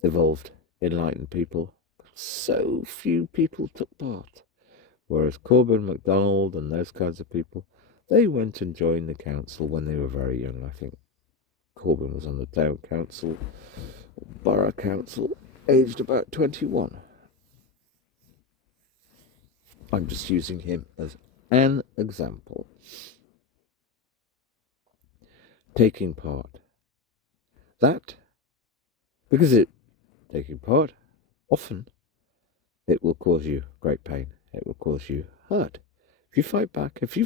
evolved, enlightened people. So few people took part. Whereas Corbyn, MacDonald and those kinds of people, they went and joined the council when they were very young. I think Corbyn was on the town council, borough council, aged about 21. I'm just using him as an example. Taking part. That, because taking part, often it will cause you great pain. It will cause you hurt. If you fight back, if you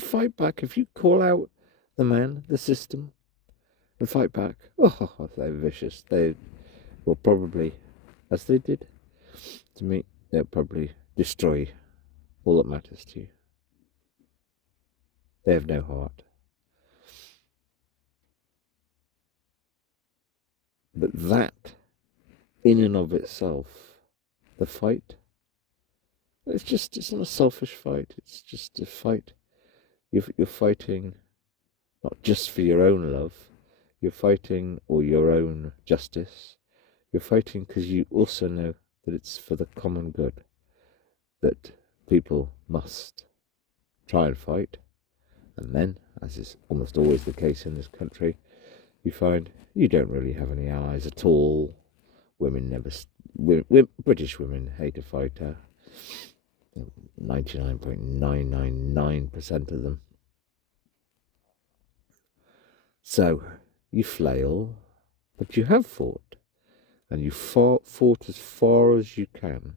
call out the man, the system, and fight back, oh, they're vicious. They will probably, as they did to me, they'll probably destroy all that matters to you. They have no heart. But that, in and of itself, the fight, it's not a selfish fight. It's just a fight. You're fighting not just for your own love. You're fighting or your own justice. You're fighting because you also know that it's for the common good, that people must try and fight. And then, as is almost always the case in this country, you find you don't really have any allies at all. British women hate a fighter. 99.999% of them. So you flail, but you have fought, and you fought as far as you can.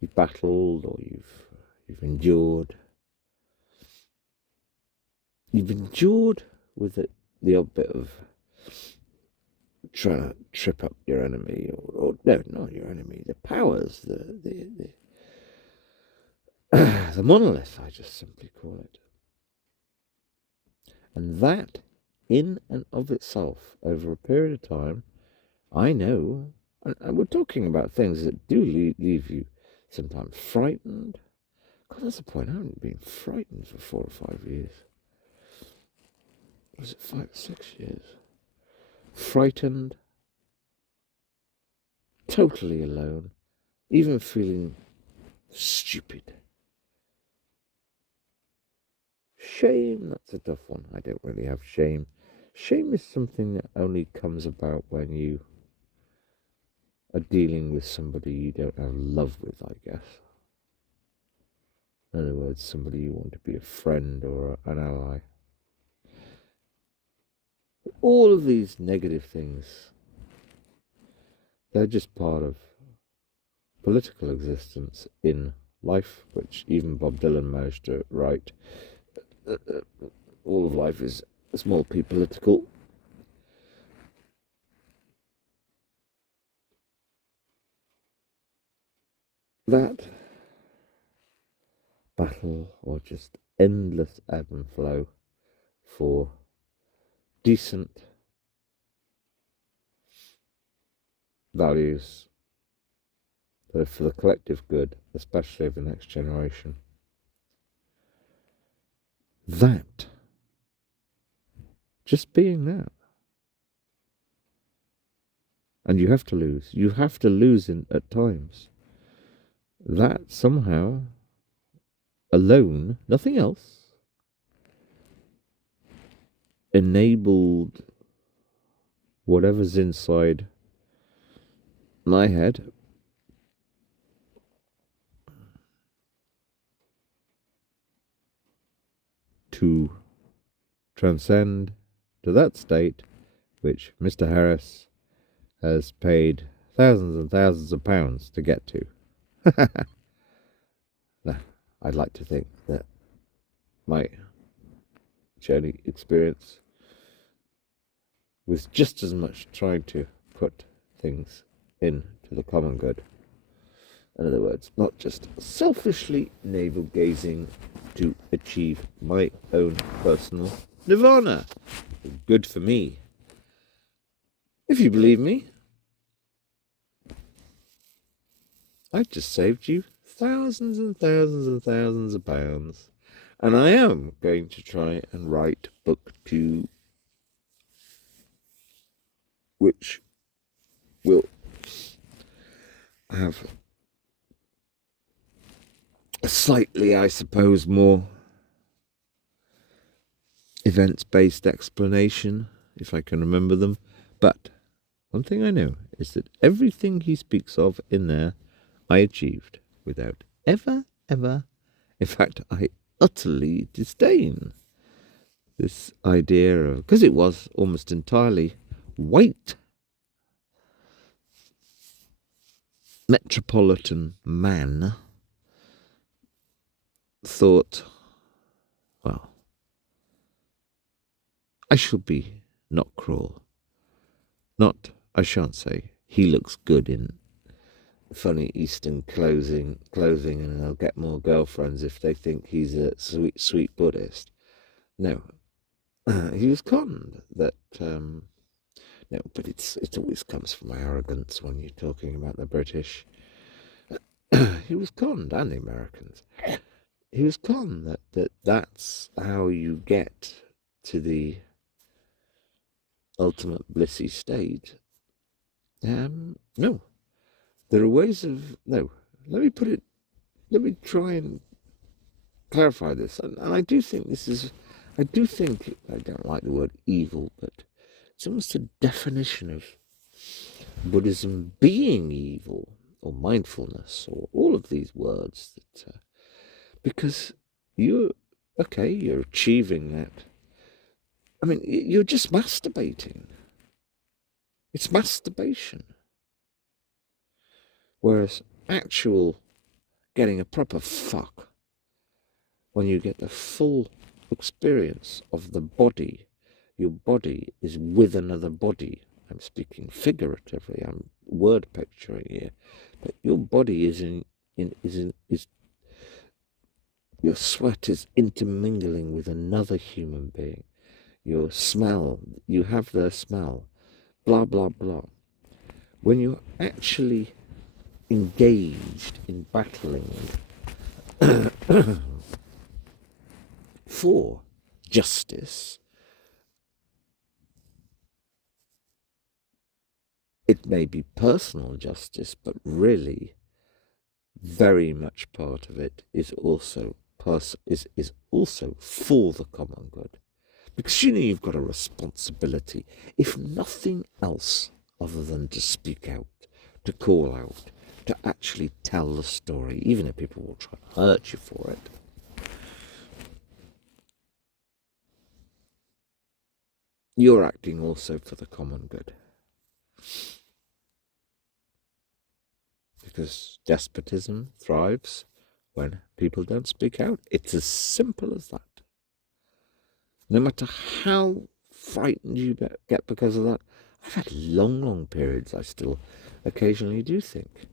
You've battled, or you've endured. You've endured with the odd bit of trying to trip up your enemy, or no, not your enemy, the powers, the the monolith, I just simply call it. And that, in and of itself, over a period of time, I know, and we're talking about things that do leave you sometimes frightened. God, that's the point. I haven't been frightened for 4 or 5 years. Was it 5 or 6 years? Frightened, totally alone, even feeling stupid. Shame, that's a tough one. I don't really have shame. Shame is something that only comes about when you are dealing with somebody you don't have love with, I guess. In other words, somebody you want to be a friend or an ally. All of these negative things, they're just part of political existence in life, which even Bob Dylan managed to write. All of life is small p political. That battle, or just endless ebb and flow for decent values that are for the collective good, especially of the next generation. That, just being that. And you have to lose. You have to lose at times. That somehow, alone, nothing else, enabled whatever's inside my head to transcend to that state which Mr. Harris has paid thousands and thousands of pounds to get to. Now, I'd like to think that my journey experience with just as much trying to put things into the common good. In other words, not just selfishly navel-gazing to achieve my own personal nirvana. Good for me. If you believe me, I just saved you thousands and thousands and thousands of pounds. And I am going to try and write book 2, which will have a slightly, I suppose, more events-based explanation, if I can remember them. But one thing I know is that everything he speaks of in there, I achieved without ever, in fact, I utterly disdain this idea of, because it was almost entirely white metropolitan man thought, well, I shall be not cruel. Not, I shan't say, he looks good in funny Eastern clothing and they'll get more girlfriends if they think he's a sweet Buddhist. No, he was conned that, no, but it always comes from arrogance when you're talking about the British. He was conned, and the Americans. He was conned that's how you get to the ultimate blissy state. No, there are ways of, no, let me try and clarify this. And I do think I don't like the word evil, but it's almost a definition of Buddhism being evil, or mindfulness, or all of these words that, because you're achieving that. I mean, you're just masturbating. It's masturbation. Whereas actual getting a proper fuck, when you get the full experience of the body, your body is with another body. I'm speaking figuratively, I'm word picturing here, but your body is your sweat is intermingling with another human being. Your smell, you have their smell, blah, blah, blah. When you're actually engaged in battling for justice, it may be personal justice, but really very much part of it is also for the common good. Because you've got a responsibility, if nothing else other than to speak out, to call out, to actually tell the story, even if people will try to hurt you for it. You're acting also for the common good. Because despotism thrives when people don't speak out. It's as simple as that. No matter how frightened you get because of that. I've had long periods I still occasionally do think,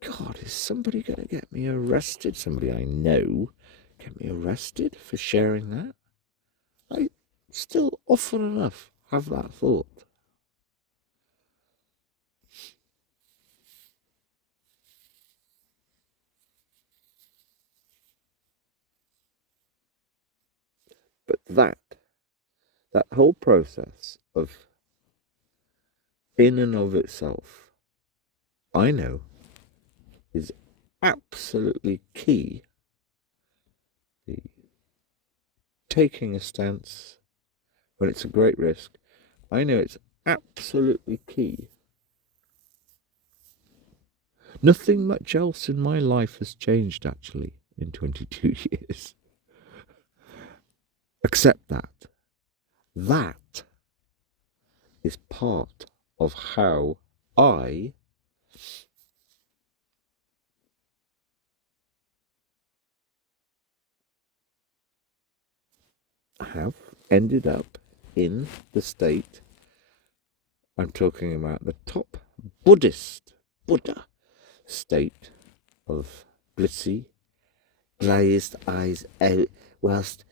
God, is somebody going to get me arrested? Somebody I know get me arrested for sharing that? I still often enough have that thought. But that whole process of, in and of itself, I know, is absolutely key. The taking a stance when it's a great risk, I know it's absolutely key. Nothing much else in my life has changed, actually, in 22 years. Except that. That is part of how I have ended up in the state. I'm talking about the top Buddha state of blissy, glazed eyes out, whilst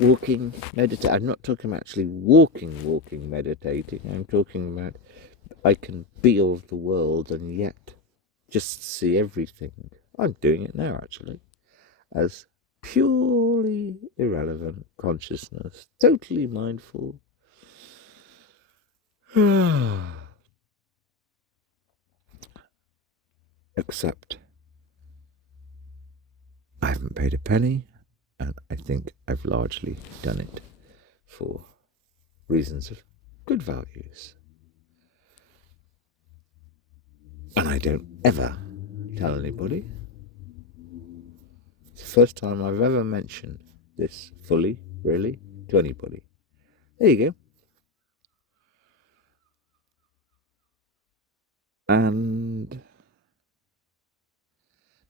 walking, meditating. I'm not talking about actually walking, meditating. I'm talking about I can be of the world and yet just see everything. I'm doing it now, actually, as purely irrelevant consciousness, totally mindful. Except I haven't paid a penny, and I think I've largely done it for reasons of good values. And I don't ever tell anybody. It's the first time I've ever mentioned this fully, really, to anybody. There you go. And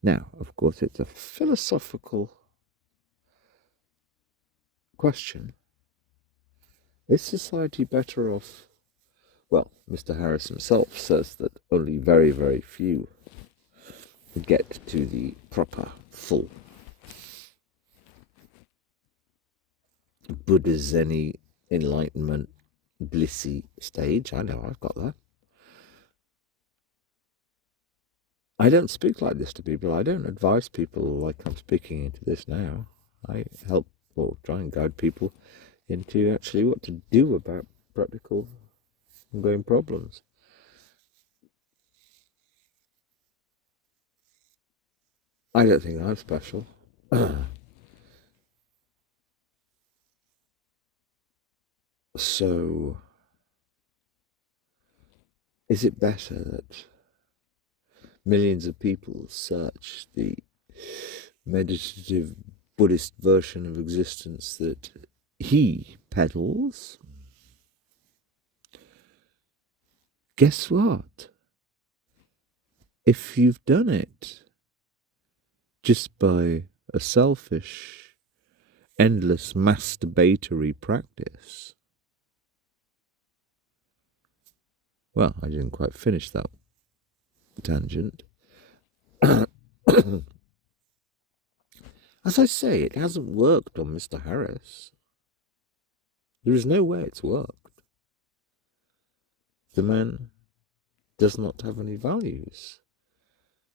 now, of course, it's a philosophical question. Is society better off? Well, Mr. Harris himself says that only very, very few get to the proper, full Buddha Zen enlightenment, blissy stage. I know I've got that. I don't speak like this to people. I don't advise people like I'm speaking into this now. I help or try and guide people into actually what to do about practical ongoing problems. I don't think I'm special. So, is it better that millions of people search the meditative Buddhist version of existence that he peddles? Guess what? If you've done it just by a selfish, endless masturbatory practice, well, I didn't quite finish that tangent. As I say, it hasn't worked on Mr. Harris. There is no way it's worked. The man does not have any values.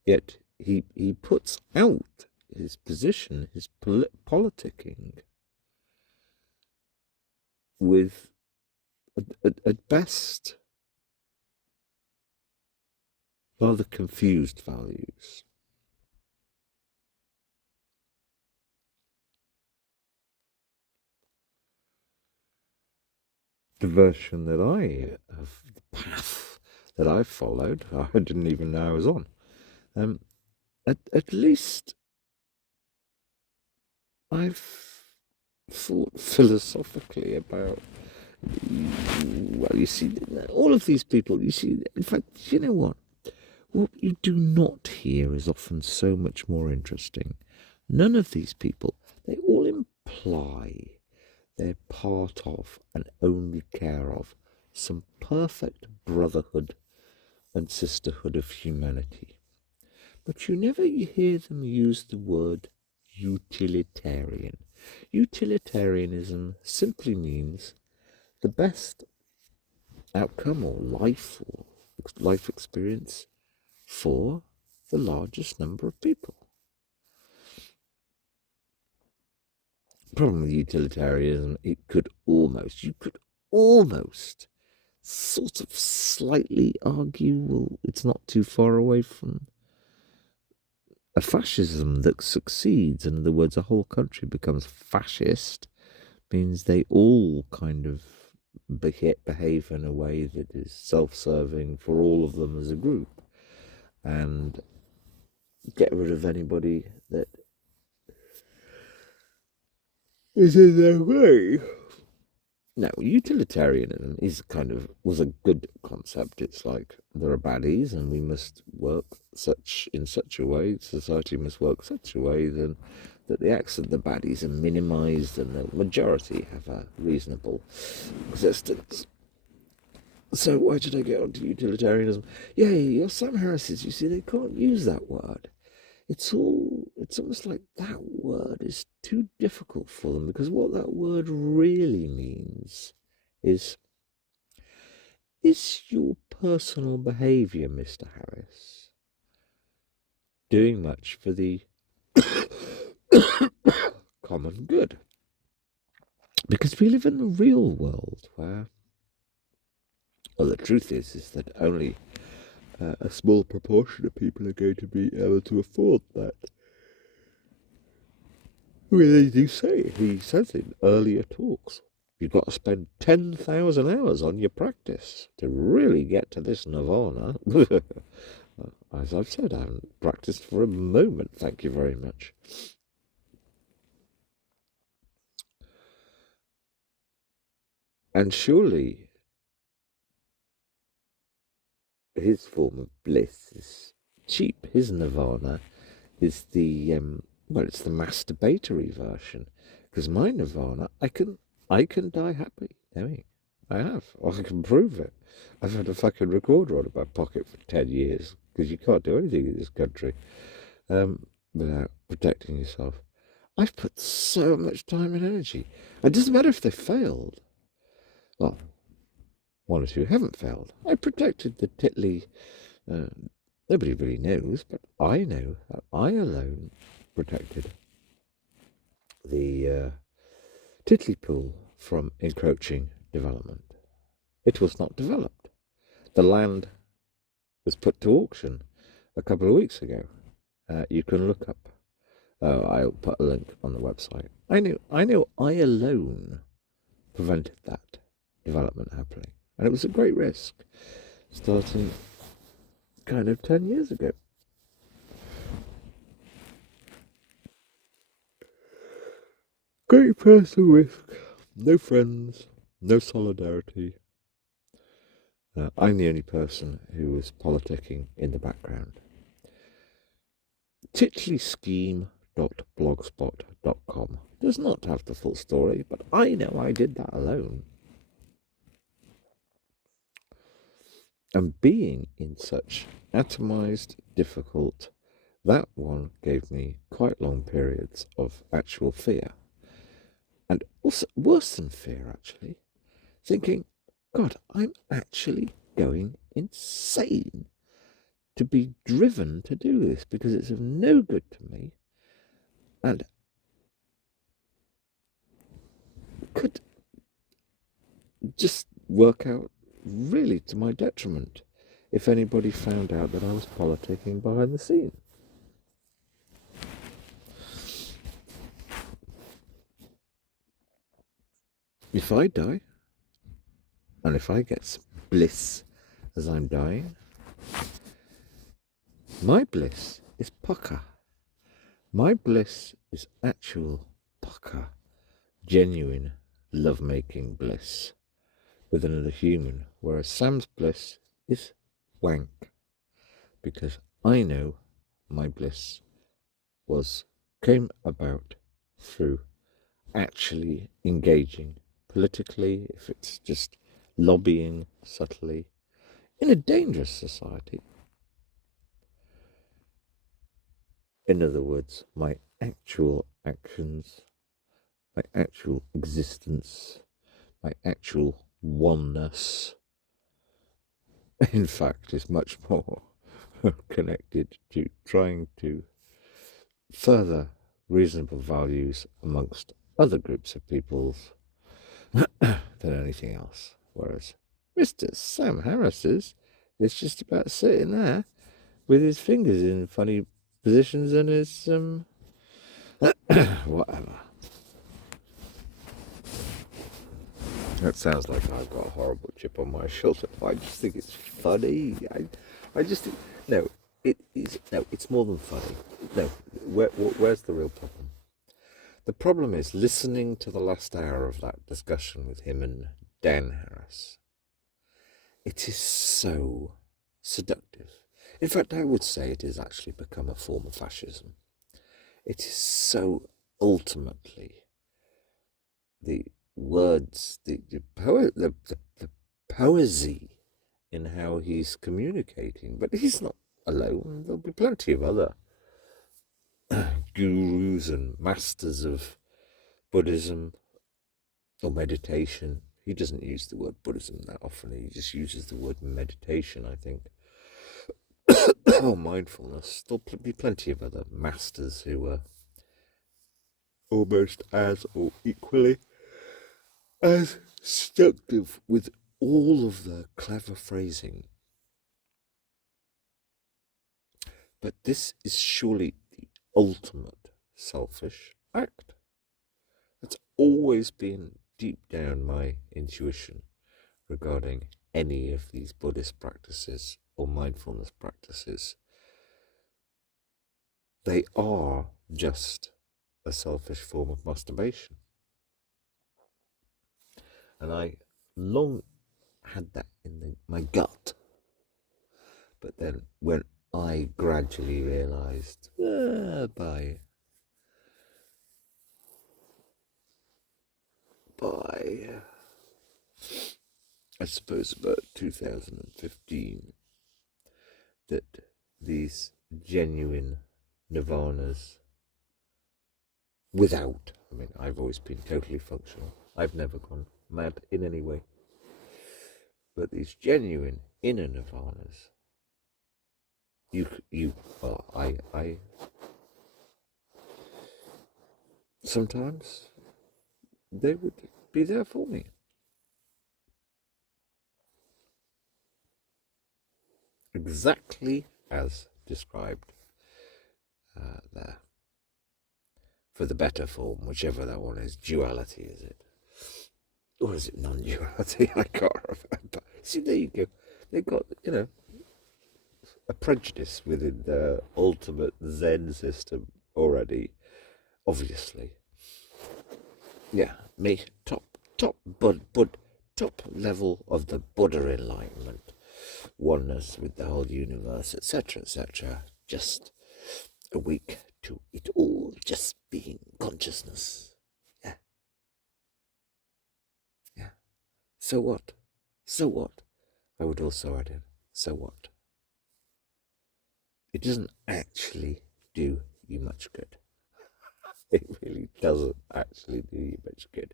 Yet he puts out his position, his politicking, with, at best, rather confused values. The version that I have, the path that I've followed, I didn't even know I was on. At least I've thought philosophically about, well, you see, all of these people, you see, in fact, you know what? What you do not hear is often so much more interesting. None of these people, they all imply they're part of and only care of some perfect brotherhood and sisterhood of humanity. But you never hear them use the word utilitarian. Utilitarianism simply means the best outcome or life experience for the largest number of people. Problem with utilitarianism, you could almost sort of slightly argue, well, it's not too far away from a fascism that succeeds. In other words, a whole country becomes fascist, means they all kind of behave in a way that is self-serving for all of them as a group, and get rid of anybody that is in their way. Now, utilitarianism was a good concept. It's like there are baddies and we must work in such a way, society must work such a way, then that the acts of the baddies are minimised and the majority have a reasonable existence. So why should I get onto utilitarianism? Yeah, your Sam Harris's, you see, they can't use that word. It's almost like that word is too difficult for them, because what that word really means is your personal behaviour, Mr. Harris, doing much for the common good? Because we live in the real world where, well, the truth is that only a small proportion of people are going to be able to afford that. Well, they do say, he says in earlier talks, you've got to spend 10,000 hours on your practice to really get to this nirvana. As I've said, I haven't practiced for a moment, thank you very much. And surely his form of bliss is cheap. His nirvana is the, it's the masturbatory version. Because my nirvana, I can die happy knowing. I have. I can prove it. I've had a fucking recorder on in my pocket for 10 years, because you can't do anything in this country without protecting yourself. I've put so much time and energy. It doesn't matter if they failed. Well, one or two haven't failed. I protected the Titley. Nobody really knows, but I know that I alone protected the Titley pool from encroaching development. It was not developed. The land was put to auction a couple of weeks ago. You can look up. I'll put a link on the website. I know I alone prevented that development happening. And it was a great risk, starting kind of 10 years ago. Great personal risk. No friends, no solidarity. I'm the only person who was politicking in the background. Titleyscheme.blogspot.com does not have the full story, but I know I did that alone. And being in such atomized, difficult, that one gave me quite long periods of actual fear. And also, worse than fear, actually, thinking, God, I'm actually going insane to be driven to do this, because it's of no good to me and could just work out really to my detriment if anybody found out that I was politicking behind the scenes. If I die, and if I get bliss as I'm dying, my bliss is pucker. My bliss is actual pucker, genuine love-making bliss with another human, whereas Sam's bliss is wank, because I know my bliss came about through actually engaging politically, if it's just lobbying subtly, in a dangerous society. In other words, my actual actions, my actual existence, my actual oneness, in fact, is much more connected to trying to further reasonable values amongst other groups of peoples than anything else. Whereas Mr. Sam Harris's is just about sitting there with his fingers in funny positions and his whatever. That sounds like I've got a horrible chip on my shoulder. I just think it's funny. I just think, no, it's more than funny. No, where's the real problem? The problem is listening to the last hour of that discussion with him and Dan Harris. It is so seductive. In fact, I would say it has actually become a form of fascism. It is so ultimately the words, the poesy in how he's communicating. But he's not alone. There'll be plenty of other gurus and masters of Buddhism or meditation. He doesn't use the word Buddhism that often. He just uses the word meditation, I think. Or mindfulness. There'll be plenty of other masters who are almost as or equally as seductive with all of the clever phrasing. But this is surely the ultimate selfish act. That's always been deep down my intuition regarding any of these Buddhist practices or mindfulness practices. They are just a selfish form of masturbation. And I long had that in my gut. But then when I gradually realised, by I suppose about 2015, that these genuine nirvanas without, I mean, I've always been totally functional. I've never gone mad in any way. But these genuine inner nirvanas, I sometimes they would be there for me. Exactly as described there. For the better form, whichever that one is. Duality, is it? Or is it non-duality? I can't remember. See, there you go. They've got, a prejudice within the ultimate Zen system already, obviously. Yeah, me, top level of the Buddha enlightenment, oneness with the whole universe, etc. Just awake to it all just being consciousness. Yeah. So what? I would also add in, so what? It doesn't actually do you much good. It really doesn't actually do you much good.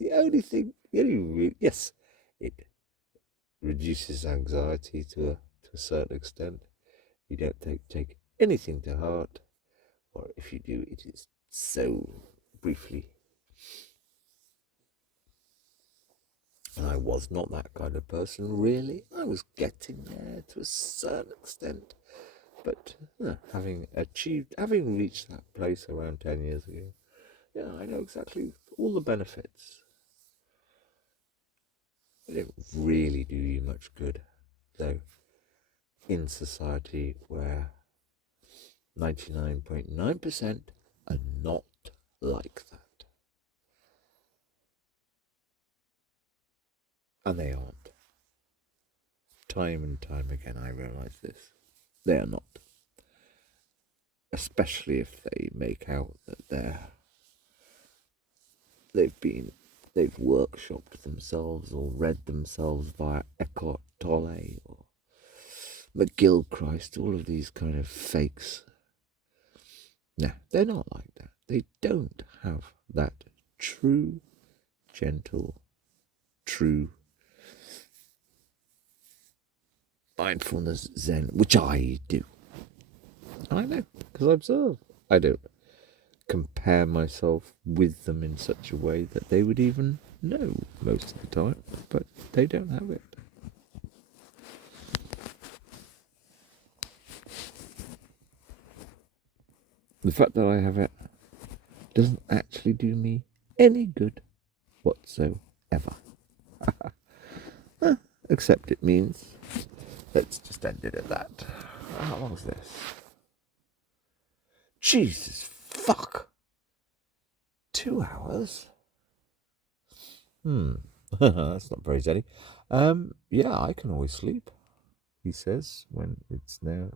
The only thing, yes, it reduces anxiety to a certain extent. You don't take anything to heart, or if you do, it is so briefly. And I was not that kind of person, really. I was getting there to a certain extent. But having reached that place around 10 years ago, I know exactly all the benefits. They don't really do you much good, though, in society where 99.9% are not like that. And they aren't. Time and time again, I realise this. They are not. Especially if they make out that they've workshopped themselves or read themselves via Eckhart Tolle or McGilchrist, all of these kind of fakes. No, they're not like that. They don't have that true, gentle, true mindfulness Zen, which I do. I know, because I observe. I don't compare myself with them in such a way that they would even know most of the time, but they don't have it. The fact that I have it doesn't actually do me any good whatsoever. Except it means, let's just end it at that. How long's this? Jesus fuck! 2 hours? That's not very zenny. I can always sleep, he says, when it's now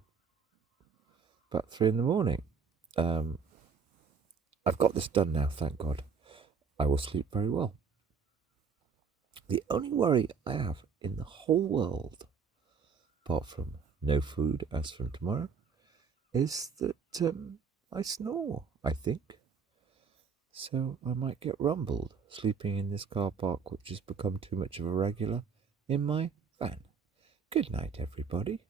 about 3 in the morning. I've got this done now, thank God. I will sleep very well. The only worry I have in the whole world, apart from no food as from tomorrow, is that I snore, I think. So I might get rumbled sleeping in this car park, which has become too much of a regular in my van. Good night, everybody.